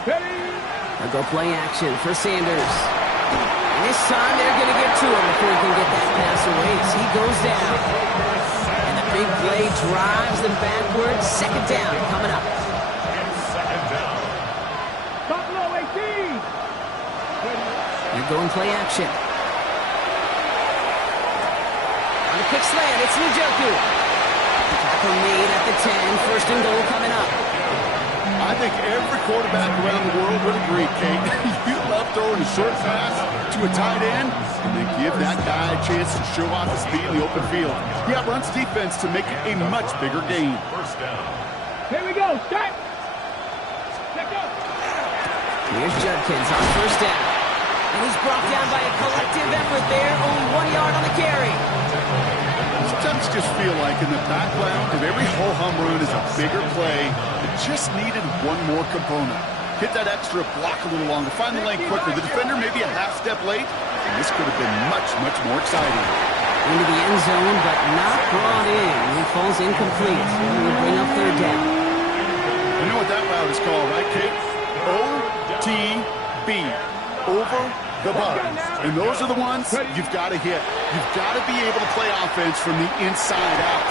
Steady. They'll go play action for Sanders. And this time they're going to get to him before he can get that pass away as he goes down. And the big play drives them backwards. Second down coming up. Second down. Buffalo 18. They're going play action. On the quick slant, it's Njoku. Tackle made at the 10. First and goal coming up. I think every quarterback around the world would agree, Kate. You love throwing a short pass to a tight end and then give that guy a chance to show off his speed in the open field. He outruns defense to make it a much bigger gain. First down. Here we go. Start. Check up. Here's Judkins on first down. And he's brought down by a collective effort there. Only 1 yard on the carry. Sometimes just feel like in the background of every ho-hum run is a bigger play that just needed one more component. Hit that extra block a little longer, find the lane quicker. The defender maybe a half step late, and this could have been much, much more exciting. Into the end zone, but not brought in. He falls incomplete. And will bring up third down. You know what that route is called, right, Kate? OTB. Over the bus. And those are the ones you've got to hit. You've got to be able to play offense from the inside out.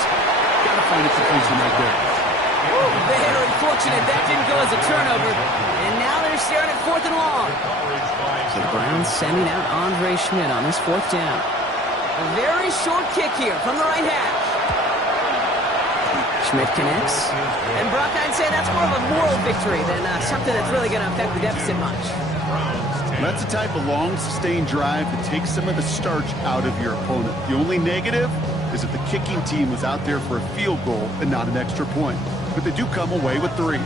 Got to find a completion right there. Very fortunate that didn't go as a turnover. And now they're staring at fourth and long. So the Browns sending out Andre Schmidt on this fourth down. A very short kick here from the right half. Schmidt connects. And Brock, I'd say that's more of a moral victory than something that's really going to affect the deficit much. That's the type of long, sustained drive that takes some of the starch out of your opponent. The only negative is that the kicking team was out there for a field goal and not an extra point. But they do come away with 3.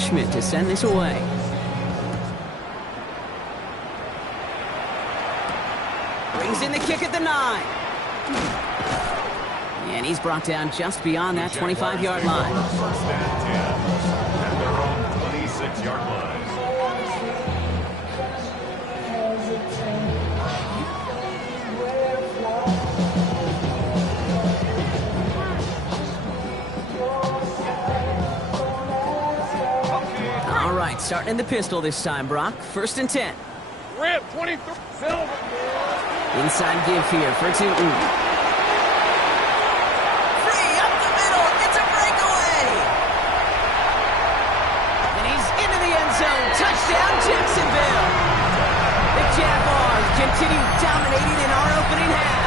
Schmidt to send this away. Brings in the kick at the 9. And he's brought down just beyond that 25-yard line. First and 10 at their own 26-yard line. All right, starting in the pistol this time, Brock. First and 10. Rip, 23. Inside give here for Tootin. Free up the middle. It's a breakaway. And he's into the end zone. Touchdown, Jacksonville. The Jaguars continue dominating in our opening half.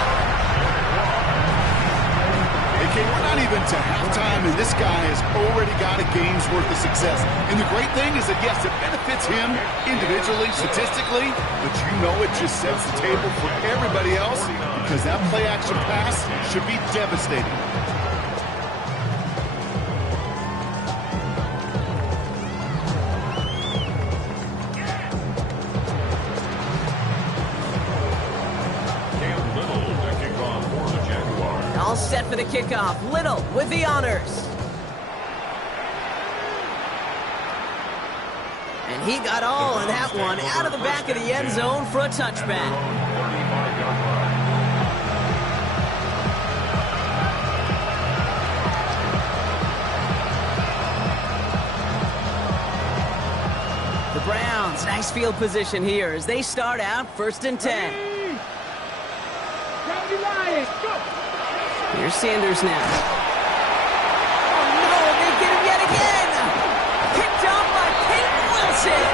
Okay, we're not even to halftime, and this guy has already got a game's worth of success. And the great thing is that, yes, it benefits him individually, statistically, but you know it just sets the table for everybody else because that play-action pass should be devastating. All set for the kickoff. Little with the honors. And he got all of that one out of the back of the end zone for a touchback. The Browns, nice field position here as they start out first and 10. Here's Sanders now. Oh, no, they get him yet again. Picked off by Peyton Wilson.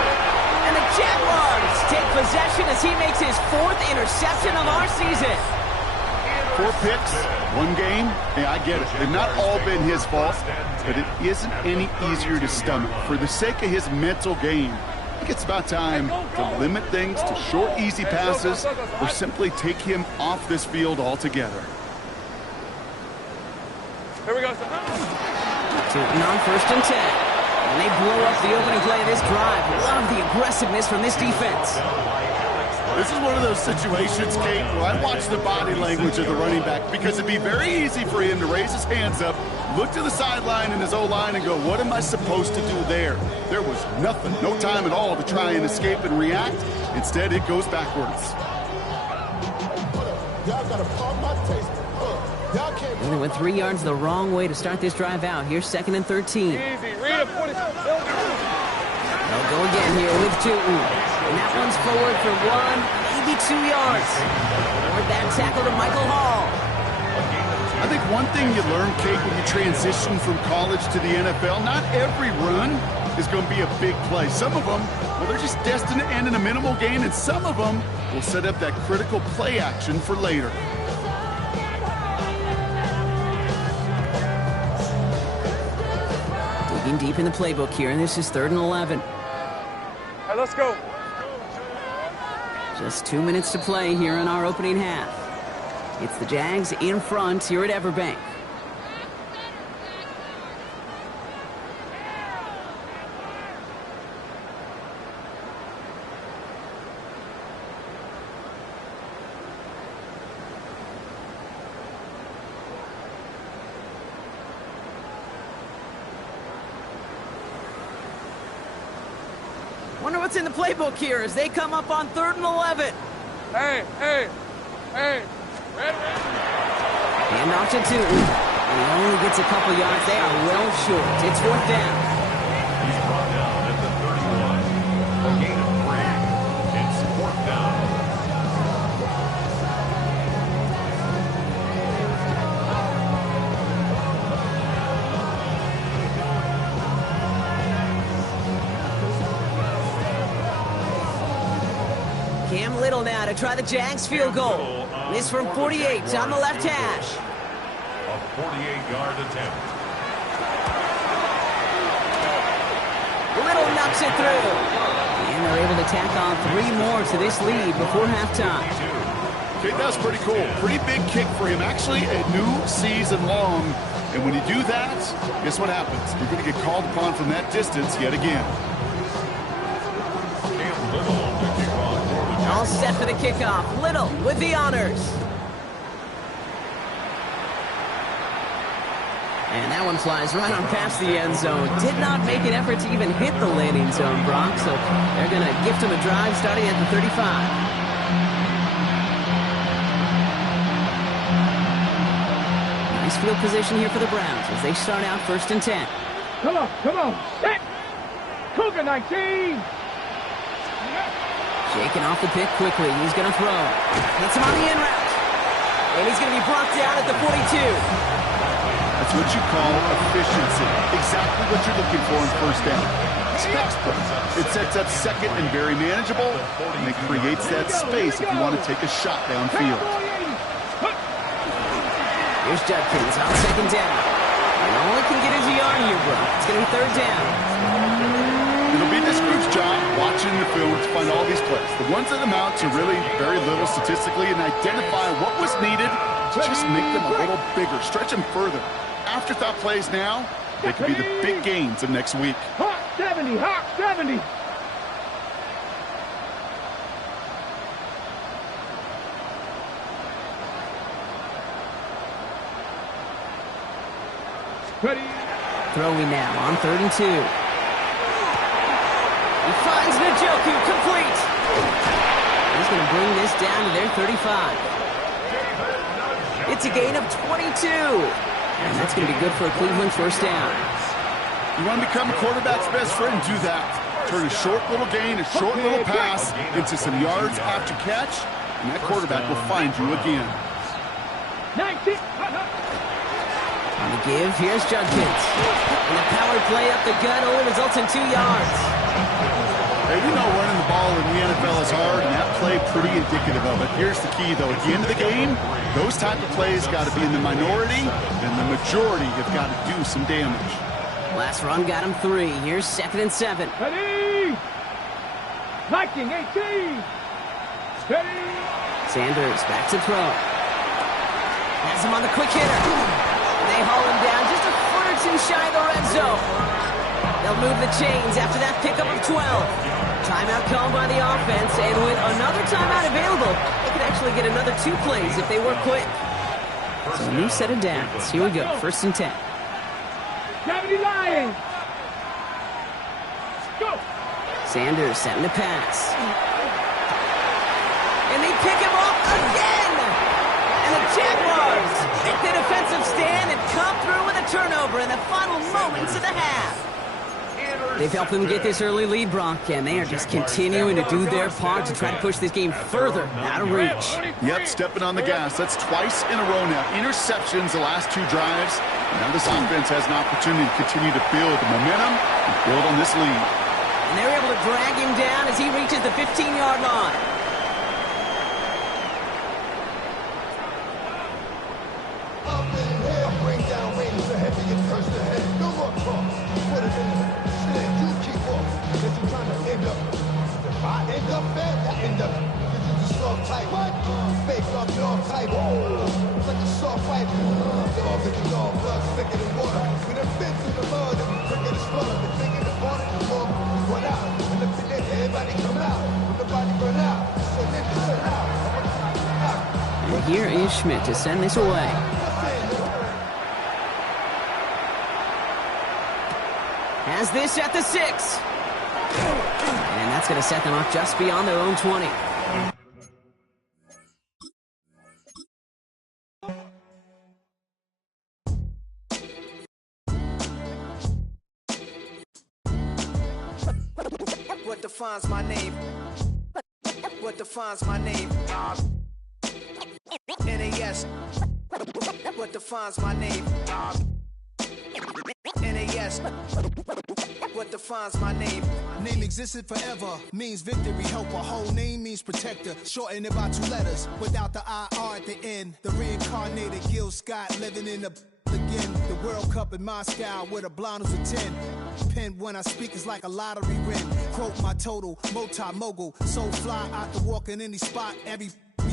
And the Jaguars take possession as he makes his 4th interception of our season. 4 picks, 1 game. Yeah, I get it. They've not all been his fault, but it isn't any easier to stomach. For the sake of his mental game, I think it's about time to limit things to short, easy passes or simply take him off this field altogether. Here we go. Tootin on first and 10. And they blow up the opening play of this drive. Love the aggressiveness from this defense. This is one of those situations, Kate, where I watch the body language of the running back because it'd be very easy for him to raise his hands up, look to the sideline in his O-line and go, what am I supposed to do there? There was nothing, no time at all to try and escape and react. Instead, it goes backwards. Y'all gotta pump my taste. And they went 3 yards the wrong way to start this drive out. Here's 2nd and 13. Easy, read it, put it. They'll go again here with Tootin. And that one's forward for 1, maybe 2 yards. Forward that tackle to Michael Hall. I think one thing you learn, Kate, when you transition from college to the NFL, not every run is going to be a big play. Some of them, well, they're just destined to end in a minimal gain, and some of them will set up that critical play action for later. Digging deep in the playbook here, and this is 3rd and 11. All right, let's go. Just 2 minutes to play here in our opening half. It's the Jags in front here at Everbank. Wonder what's in the playbook here as they come up on 3rd and 11. Hey. Hand off to Tootin. And he only gets a couple yards. They are well short. It's 4th down. He's brought down at the 31. A gain of 3. It's 4th down. Cam Little now to try the Jags field goal. This from 48 on the left hash. A 48-yard attempt. Little knocks it through. And they're able to tack on 3 more to this lead before halftime. Okay, that's pretty cool. Pretty big kick for him. Actually, a new season long And when you do that, guess what happens? You're going to get called upon from that distance yet again. All set for the kickoff. Little with the honors. And that one flies right on past the end zone. Did not make an effort to even hit the landing zone, Brock. So they're going to gift him a drive starting at the 35. Nice field position here for the Browns as they start out 1st and 10. Come on, set! Cougar 19! Shaking off the pick quickly. He's going to throw. Hits him on the in route. And he's going to be brought down at the 42. That's what you call efficiency. Exactly what you're looking for in 1st down. It's textbook. It sets up 2nd and very manageable, and it creates that space if you want to take a shot downfield. Here's Judkins on 2nd down. And all he can get is a yard here, bro. It's going to be 3rd down. It'll be this group's job watching the film to find all these plays. The ones that amount to really very little statistically and identify what was needed to just make them a little bigger, stretch them further. Afterthought plays now, they could be the big gains of next week. Hawk 70, Hawk 70. Ready. Throwing now on 3rd and 2. He finds Njoku complete. He's going to bring this down to their 35. It's a gain of 22. And that's going to be good for a Cleveland 1st down. You want to become a quarterback's best friend? Do that. Turn a short little gain, a short little pass into some yards after catch, and that quarterback will find you again. 19. On the give, here's Judkins. And the power play up the gut only results in 2 yards. Hey, we know running the ball in the NFL is hard, and that play pretty indicative of it. Here's the key, though. At the end of the game, those type of plays got to be in the minority, and the majority have got to do some damage. Last run got him 3. Here's 2nd and 7. Ready. Viking 18. Ready. Sanders back to throw. Has him on the quick hitter. They haul him down just a foot or 2 shy of the red zone. They'll move the chains after that pickup of 12. Timeout called by the offense, and with another timeout available, they could actually get another 2 plays if they work quick. So a new set of downs. Here we go, 1st and 10. 70 Lions. Go. Sanders setting to pass. And they pick him off again! And the Jaguars take the defensive stand and come through with a turnover in the final moments of the half. They've helped them get this early lead, Brock, and they are just continuing to do their part to try to push this game further out of reach. Yep, stepping on the gas. That's twice in a row now. Interceptions the last 2 drives. Now this offense has an opportunity to continue to build momentum and build on this lead. And they're able to drag him down as he reaches the 15-yard line. And here is Schmidt to send this away. Has this at the 6. And that's going to set them up just beyond their own 20. What defines my name? What defines my name? NAS. What defines my name? NAS. What defines my name? Name existed forever, means victory, help. A whole name means protector. Shorten it by 2 letters, without the IR at the end. The reincarnated Gil Scott living in the again. The World Cup in Moscow with a blind who's a 10. Pen when I speak is like a lottery win. Quote my total, multi-mogul. So fly out to walk in any spot. Every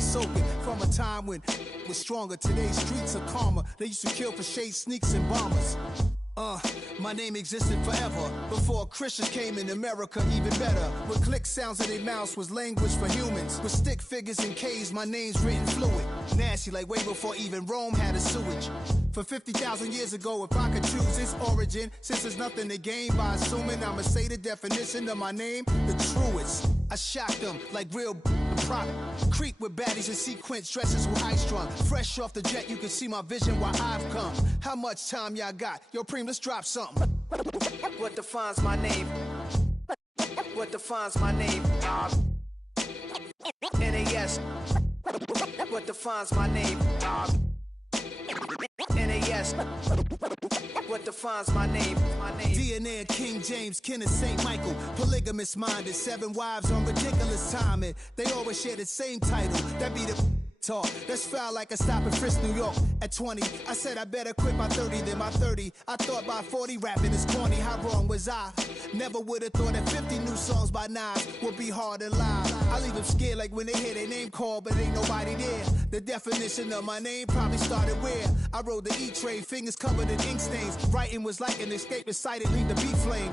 soaking from a time when was stronger. Today's streets are calmer. They used to kill for shade sneaks and bombers. My name existed forever before Christians came in America, even better. With click sounds in their mouths was language for humans. With stick figures and K's, my name's written fluid. Nasty like way before even Rome had a sewage. For 50,000 years ago, if I could choose its origin, since there's nothing to gain by assuming, I'ma say the definition of my name, the truest. I shocked them like real product. Creep with baddies in sequence, dresses with high strung. Fresh off the jet, you can see my vision where I've come. How much time y'all got? Yo, Preem, let's drop something. What defines my name? What defines my name? NAS. What defines my name? NAS. What defines my name? DNA of King James, Kenneth St. Michael. Polygamous minded, 7 wives on ridiculous timing. They always share the same title. That be the talk. That's foul like a stop in Frisk, New York. At 20, I said I better quit by 30 than by 30. I thought by 40 rapping is corny. How wrong was I? Never would have thought that 50 new songs by Nas would be hard to lie. I leave them scared like when they hear their name called, but ain't nobody there. The definition of my name probably started where I rode the E-train, fingers covered in ink stains. Writing was like an escape inside leave the beat flame.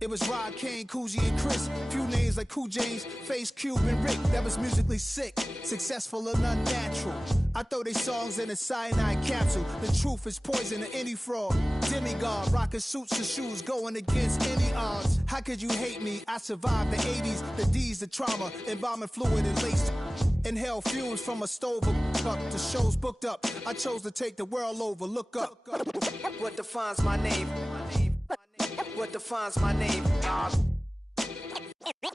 It was Rod, Kane, Coogee, and Chris. Few names like Cool James, Face, Cube, and Rick. That was musically sick, successful and unnatural. I throw they songs in a cyanide capsule. The truth is poison to any fraud. Demigod, rocking suits and shoes, going against any odds. How could you hate me? I survived the 80s, the D's, the trauma, embalming fluid and laced. Inhale fumes from a stove up. The show's booked up. I chose to take the world over. Look up. What defines my name? What defines my name?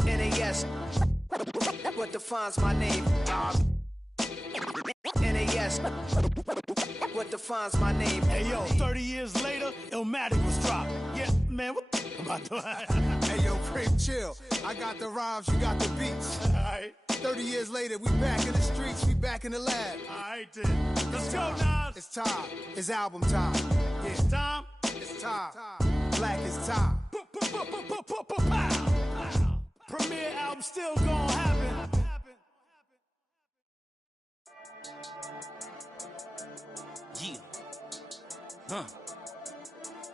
NAS. What defines my name? NAS. What defines my name? Hey yo, 30 years later, Illmatic was dropped. Yeah, man, what the about to Hey yo, Preem, chill. I got the rhymes, you got the beats. Alright. 30 years later, we back in the streets, we back in the lab. Alright then. Let's go, Nas. It's time. It's album time. Yeah. It's time. It's time. Black is time. Premiere album still gonna happen. Yeah.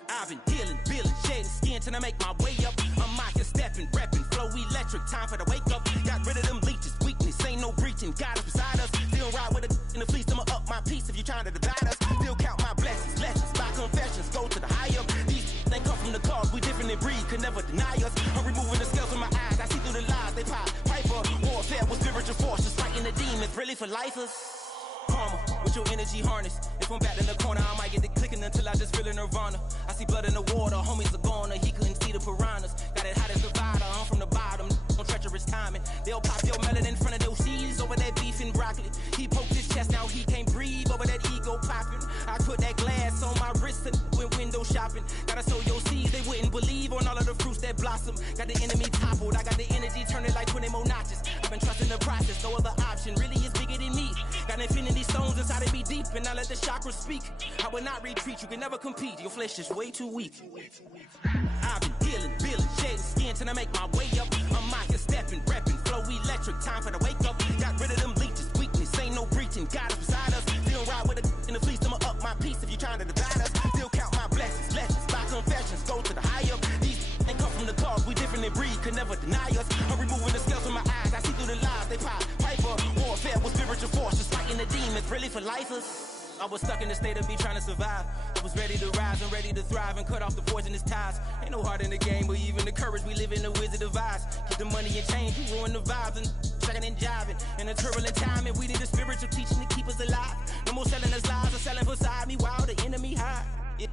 I've been dealing, shedding skin till I make my way up. I'm mocking, stepping, repping, flow electric. Time for the wake up. Got rid of them leeches, weakness, ain't no breaching. Got us beside us. Still ride with a in the fleece. I'ma up my piece if you trying to divide us. Still count my blessings, lessons, by confessions. Go to the high up. These they come from the cause. We different in breed, could never deny us. I'm removing the scales from my eyes. I see through the lies. They pop, piper. Warfare with spiritual forces, fighting the demons. Really for lifers. Karma, with your energy harness. If I'm back in the corner, I might get it clicking until I just feel a nirvana. I see blood in the water, homies are gone, he couldn't see the piranhas. Got it hot as divider, I'm from the bottom, on treacherous timing. They'll pop your melon in front of those seeds over that beef and broccoli. He poked his chest, now he can't breathe over that ego popping. I put that glass on my wrist and went window shopping. Gotta sow your seeds, they wouldn't believe on all of the fruits that blossom. Got the enemy toppled, I got the energy turning like 20 more notches. I've been trusting the process, no other option really is bigger than me. Got infinity stones inside of me deep, and I let the chakras speak. I will not retreat, you can never compete. Your flesh is way too weak. I've been dealing, shedding skin till I make my way up. I'm mocking, stepping, repping, flow electric. Time for the wake up. Got rid of them leeches, weakness, ain't no breaching. Got us beside us. Still ride with a in the fleece. I'ma up my piece if you trying to divide us. Still count my blessings, lessons, by confessions. Go to the high up. These ain't come from the cause. We different in breed, could never deny us. I'm removing the scales from my eyes. I see through the lies. They pop, piper. Warfare with spiritual forces, fighting the demons. Really for lifers. I was stuck in the state of me trying to survive. I was ready to rise and ready to thrive and cut off the poisonous ties. Ain't no heart in the game, but even the courage we live in the Wizard of Oz. Keep the money and change, you ruin the vibes and checking and jiving. In a turbulent time, and we need a spiritual teaching to keep us alive. No more selling us lies or selling beside me while the enemy hide.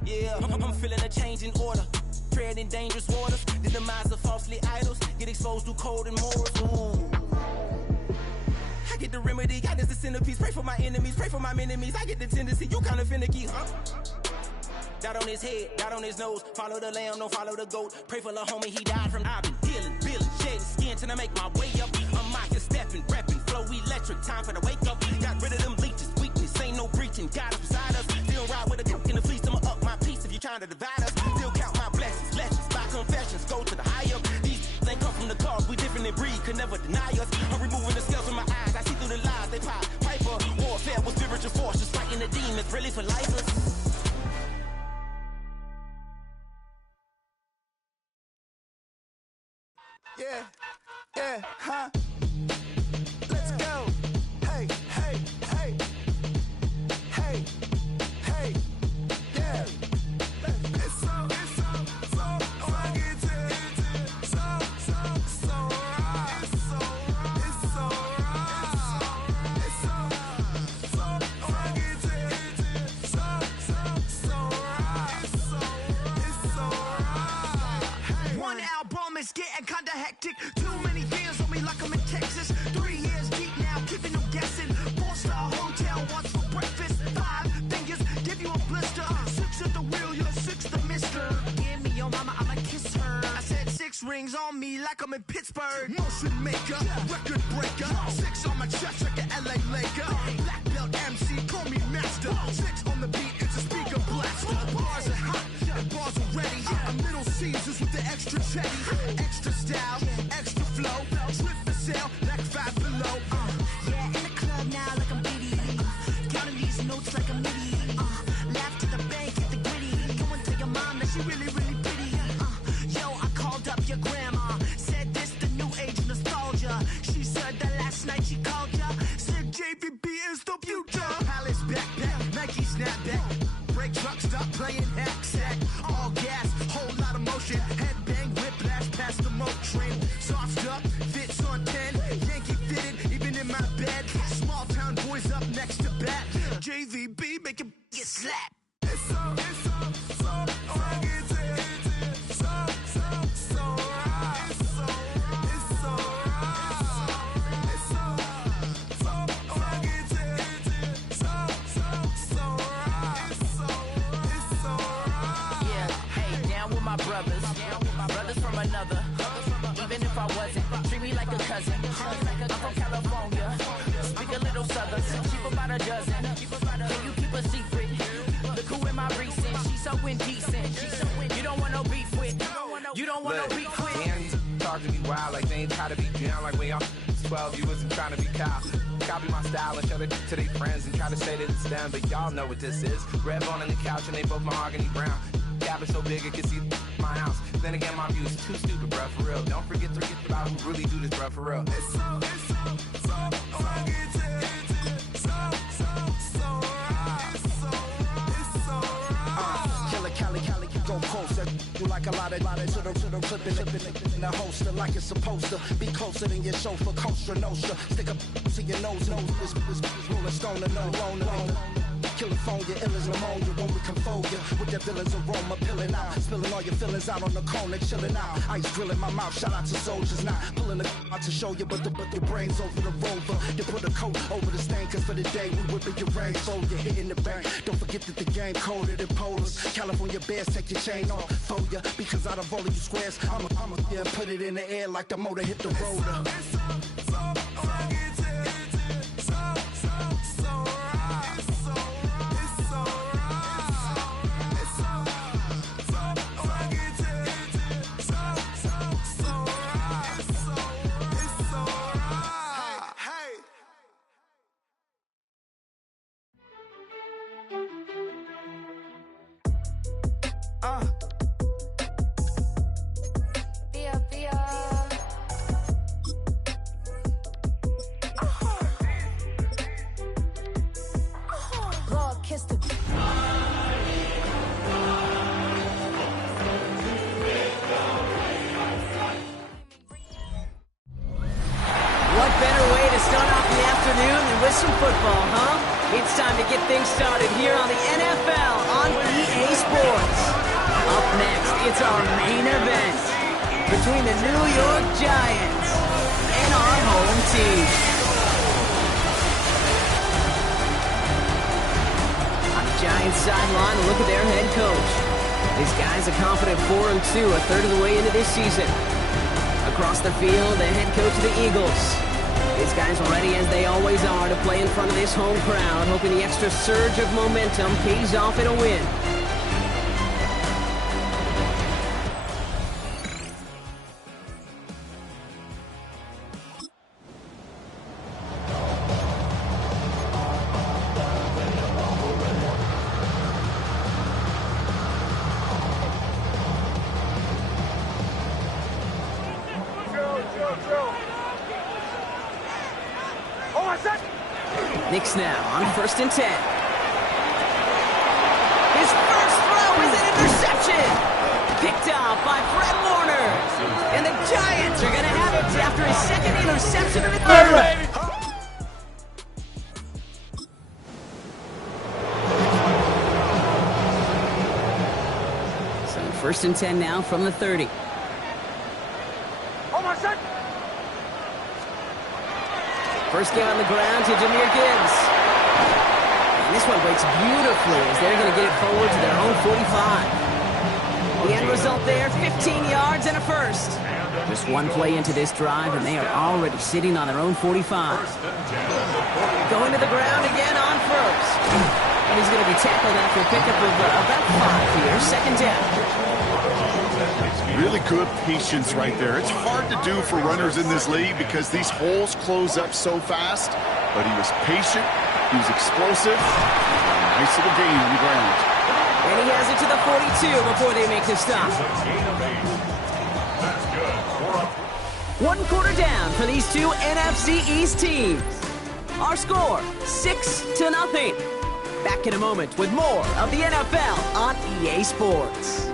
Yeah, I'm feeling a change in order. Treading dangerous waters. The demise of falsely idols. Get exposed through cold and morals. Ooh. I get the remedy, God is the centerpiece. Pray for my enemies, pray for my enemies. I get the tendency, you kinda finicky, huh? Dot on his head, dot on his nose. Follow the lamb, don't follow the goat. Pray for the homie, he died from. I've been dealing, shedding skin till I make my way up. I'm mocking, stepping, repping, flow electric. Time for the wake up. Got rid of them leeches, weakness, ain't no breaching. God is beside us. Still ride with a cook in the fleece. I'ma up my piece if you trying to divide us. Still count my blessings, lessons, by confessions. Go to the high up. These ain't come from the cause. We different in breed, could never deny us. I'm removing the scales from my eyes. I see through the lies. They pop, the demons, really for lifers. Yeah, yeah, huh? Let's go. Hey, hey, hey. Hey, hey, yeah. It's so rugged. So right. It's so rugged. It's so right. One album is getting kinda hectic. Too many fans on me like I'm in Texas. 3 years deep now, keeping them guessing. 4-star hotel, once for breakfast. 5 fingers, give you a blister. 6 at the wheel, you're 6 the mister. Give me your mama, I'ma kiss her. I said 6 rings on me like I'm in Pittsburgh. Motion maker, record breaker. 6 on my chest like an LA Laker. Black belt MC, call me master. 6 on the beat, it's a speaker blaster. Bars are hot, and bars are ready. A middle Caesars with the extra chetty. Extra style, extra flow. Trip for sale, like 5 below. Yeah, in the club now like I'm Diddy. Counting these notes like I'm Nitty. Laugh to the bank, get the gritty. Go and tell your mom that she really, really pretty. Yo, I called up your grandma. Said this the new age nostalgia. She said that last night she called ya. Said JVB is the future. Palace backpack, Nike snapback. Break truck, stop playing hack sack. All gas, whole lot of motion. Headbang, whiplash past the moat train. Sauced up, fits on 10. Yankee fitted, even in my bed. Small town boys up next to bat. JVB make it get slapped. It's so rugged. So right. It's so rugged. It's so right. Yeah, hey, down with my brothers. Brothers from another. Even if I wasn't, treat me like a cousin. I'm from California. Speak a little southern. Cheap about a dozen. Can you keep a secret? Look who in my recent. She's so indecent. You don't want no beef with. You don't want no beef with. Damn, talk to me wild like they ain't try to be down like when y'all 12. You wasn't trying to be Kyle. Copy my style and show it to their friends and try to say that it's them, but y'all know what this is. Red bone on the couch and they both mahogany brown. Gap is so big it can see my house. Then again, my view's too stupid, bruh, for real. Don't forget about who really do this, bruh, for real. It's so rugged. So right. It's so right. Killer Cali, go closer. You like a lot of to the clipping in the holster like it's supposed to be closer than your chauffeur. Coaster Nostra, stick up to your nose. This rolling stone and alone. California, ill as pneumonia when we confold you with that villain's aroma, pilling out, spilling all your feelings out on the corner, chilling out. Ice grilling my mouth, shout out to soldiers, not pulling the out to show you, but your brains over the rover. You put a coat over the stain, cause for the day we whipping your rain, so you're hitting the bank. Don't forget that the game coded in polars. California bears, take your chain off for ya, because out of all of you squares, I'ma yeah, put it in the air like the motor hit the rotor. Some football, huh? It's time to get things started here on the NFL on EA Sports. Up next, it's our main event between the New York Giants and our home team. On the Giants sideline, look at their head coach. These guys are confident 4-2, a third of the way into this season. Across the field, the head coach of the Eagles. These guys are ready as they always are to play in front of this home crowd, hoping the extra surge of momentum pays off in a win. Knicks now on 1st and 10. His first throw is an interception. Picked off by Fred Warner. And the Giants are going to have it after his second interception of the third. So 1st and 10 now from the 30. First down on the ground to Jahmyr Gibbs. And this one breaks beautifully as they're going to get it forward to their own 45. The end result there, 15 yards and a first. Just one play into this drive, and they are already sitting on their own 45. Going to the ground again on first. And he's going to be tackled after a pickup of about 5 here. Second down. Really good patience right there. It's hard to do for runners in this league because these holes close up so fast. But he was patient. He was explosive. Nice little gain on the ground. And he has it to the 42 before they make the stop. 1 quarter down for these two NFC East teams. Our score, 6-0. Back in a moment with more of the NFL on EA Sports.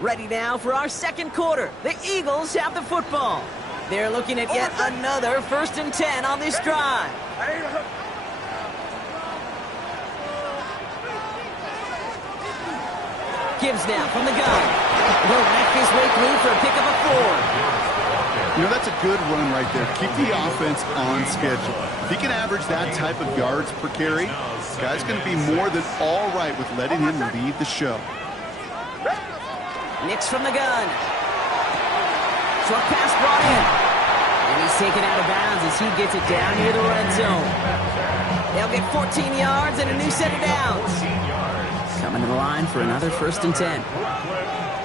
Ready now for our second quarter. The Eagles have the football. They're looking at yet another 1st and 10 on this drive. Gibbs now from the gun. Will wreck his way through for a pickup of 4. You know, that's a good run right there. Keep the offense on schedule. If he can average that type of yards per carry, this guy's going to be more than all right with letting him lead the show. Knicks from the gun. Short pass brought in. And he's taken out of bounds as he gets it down near the red zone. They'll get 14 yards and a new set of downs. Coming to the line for another 1st and 10.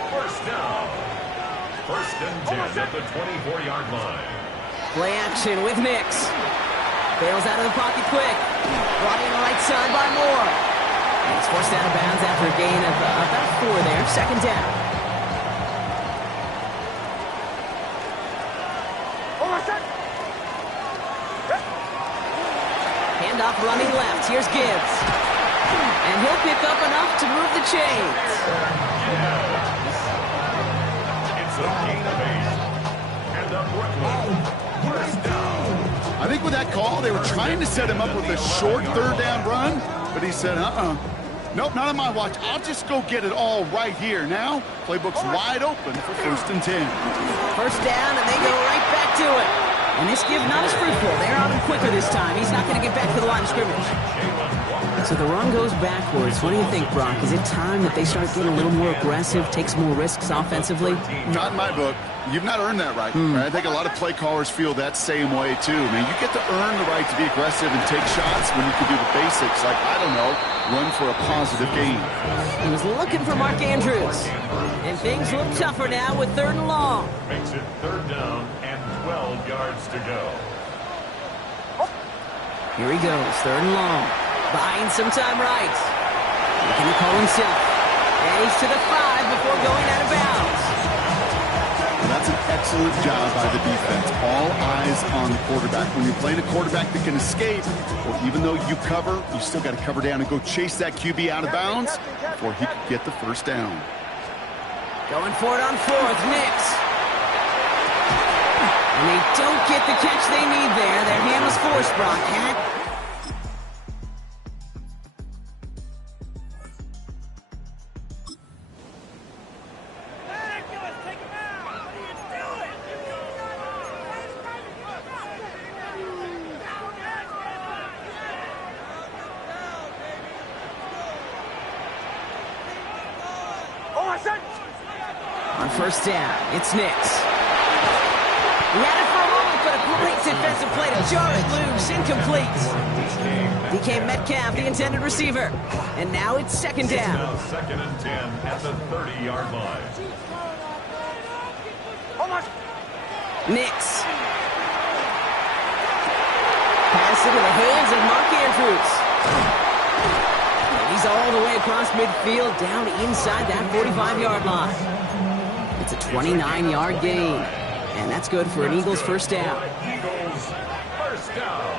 First down. 1st and 10 at the 24-yard line. Play action with Nix. Bails out of the pocket quick. Brought in right side by Moore. And he's forced out of bounds after a gain of about 4 there. Second down. Handoff running left. Here's Gibbs. And he'll pick up enough to move the chains. It's a gain of 8. And the Brooklyn first down. I think with that call, they were trying to set him up with a short 3rd down run, but he said, nope, not on my watch. I'll just go get it all right here. Now, playbook's wide open for 1st and 10. First down, and they go right back to it. And this give not as fruitful. They're on him quicker this time. He's not going to get back to the line of scrimmage. So the run goes backwards. What do you think, Brock? Is it time that they start getting a little more aggressive, take some more risks offensively? Not in my book. You've not earned that right. I think a lot of play callers feel that same way, too. Man, you get to earn the right to be aggressive and take shots when you can do the basics, like, I don't know, run for a positive gain. He was looking for Mark Andrews. And things look tougher now with 3rd and long. Makes it 3rd down and 12 yards to go. Here he goes, 3rd and long. Buying some time right. Looking to call himself. And he's to the 5 before going out of bounds. Well, that's an excellent job by the defense. All eyes on the quarterback. When you're playing a quarterback that can escape, well, even though you cover, you still got to cover down and go chase that QB out of bounds before he could get the 1st down. Going for it on 4th, Nix. And they don't get the catch they need there. Their hand was forced, Brock. On 1st down, it's Nix. He had it for a moment, but a great defensive play to jar it loose, incomplete. DK Metcalf, the intended receiver. And now it's 2nd down. Now 2nd and 10 at the 30-yard line. Nix. Pass pass into the hands of Mark Andrews. And he's all the way across midfield, down inside that 45-yard line. It's a 29-yard gain, and that's good for an Eagles first down. Eagles first down.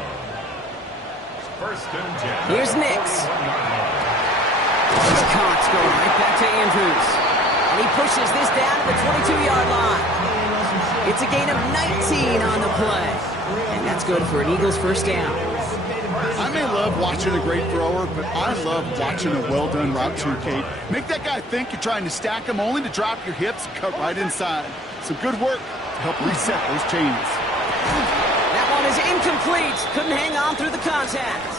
First and 10. Here's Nix. He's caught, going right back to Andrews. And he pushes this down to the 22-yard line. It's a gain of 19 on the play. And that's good for an Eagles first down. I may love watching a great thrower, but I love watching a well-done route too, Kate. Make that guy think you're trying to stack him, only to drop your hips and cut right inside. Some good work to help reset those chains. That one is incomplete. Couldn't hang on through the contact.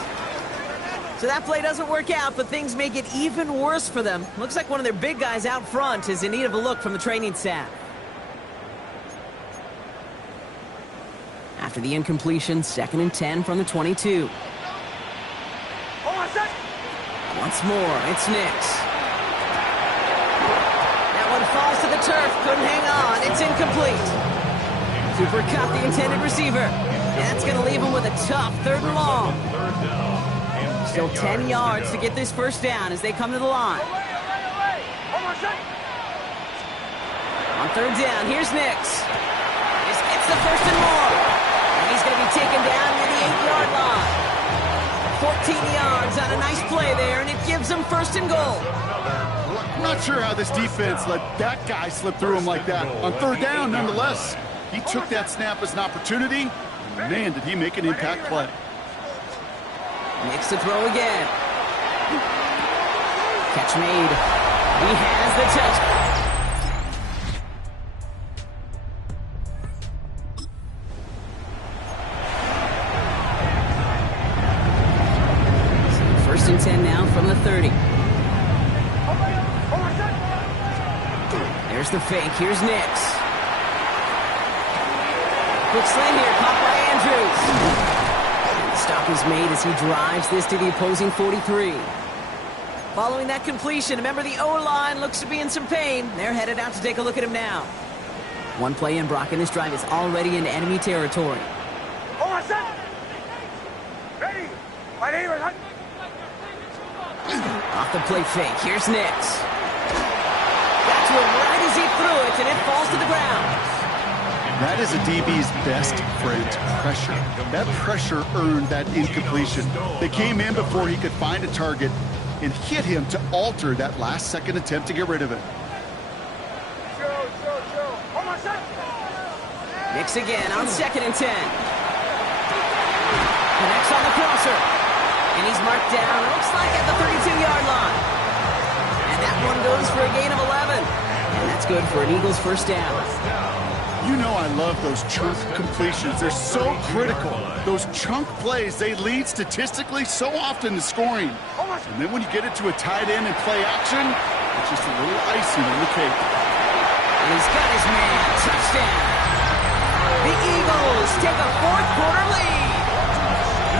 So that play doesn't work out, but things make it even worse for them. Looks like one of their big guys out front is in need of a look from the training staff. After the incompletion, 2nd and 10 from the 22. Once more, it's Nix. That one falls to the turf, couldn't hang on, it's incomplete. Cooper caught the intended receiver. That's going to leave him with a tough 3rd and long. Still 10 yards to get this first down as they come to the line. On 3rd down, here's Nix. This gets the 1st and more. And he's going to be taken down near the 8-yard line. 14 yards on a nice play there, and it gives them 1st and goal. I'm not sure how this defense let that guy slip through him like that. On 3rd down, nonetheless, he took that snap as an opportunity. Man, did he make an impact play. Nix to throw again. Catch made. He has the touch. So 1st and 10 now from the 30. There's the fake. Here's Nix. Quick slant here, caught by Andrews. Stop is made as he drives this to the opposing 43. Following that completion, remember the O-line looks to be in some pain. They're headed out to take a look at him now. One play in, Brock, and this drive is already into enemy territory. Off the play fake, here's Nix. Got to him right as he threw it, and it falls to the ground. That is a DB's best friend, pressure. That pressure earned that incompletion. They came in before he could find a target and hit him to alter that last-second attempt to get rid of it. Nix again on 2nd and 10. Connects on the crosser. And he's marked down, looks like at the 32-yard line. And that one goes for a gain of 11. And that's good for an Eagles first down. You know I love those chunk completions. They're so critical. Those chunk plays, they lead statistically so often to scoring. And then when you get it to a tight end and play action, it's just a little icing on the cake. And he's got his man. Touchdown. The Eagles take a 4th quarter lead.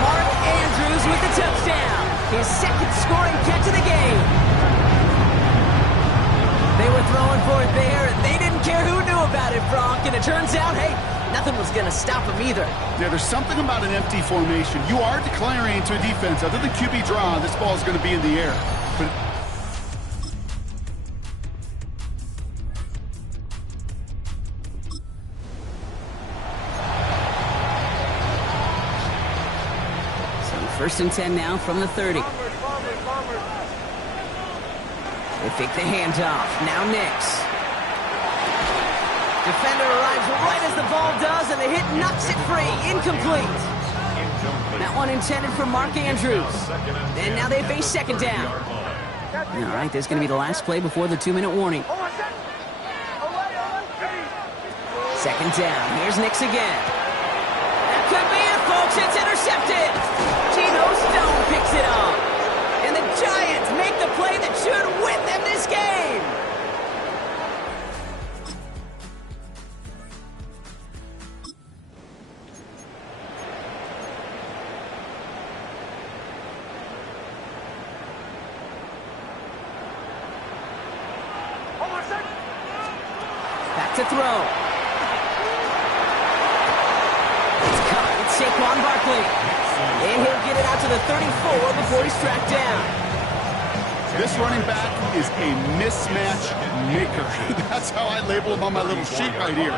Mark Andrews with the touchdown. His 2nd scoring catch of the game. They were throwing for it there, and they didn't care who knew about it, Bronk. And it turns out, hey, nothing was going to stop them either. Yeah, there's something about an empty formation. You are declaring to a defense, other than QB draw, this ball is going to be in the air. But so 1st and 10 now from the 30. They fake the handoff. Now Nix. Defender arrives right as the ball does, and the hit knocks it free. Incomplete. That one intended for Mark Andrews. And now they face 2nd down. All right, this is going to be the last play before the 2-minute warning. 2nd down. Here's Nix again. That could be it, folks. It's intercepted. Geno Stone picks it up. And the Giants make the play that should win them this game. Back to throw. It's caught. It's Saquon Barkley. And he'll get it out to the 34 before he's tracked down. This running back is a mismatch maker. That's how I label him on my little sheet right here.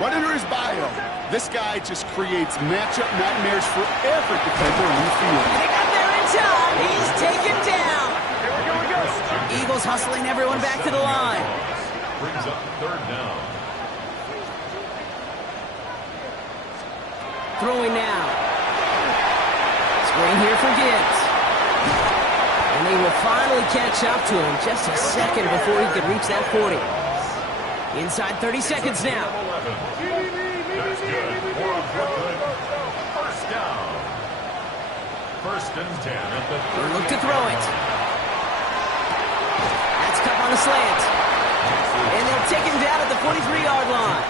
Right under his bio, this guy just creates matchup nightmares for every defender on the field. They got there in time. He's taken down. Eagles hustling everyone back to the line. Brings up third down. Throwing now. Screen here for Gibbs. And they will finally catch up to him just a second before he could reach that 40. Inside 30 seconds now. That's good for a Brooklyn first down. First and 10 at the 30. Look to throw it. That's Kupp on a slant. And they'll take him down at the 43-yard line.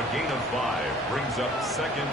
A gain of 5 brings up second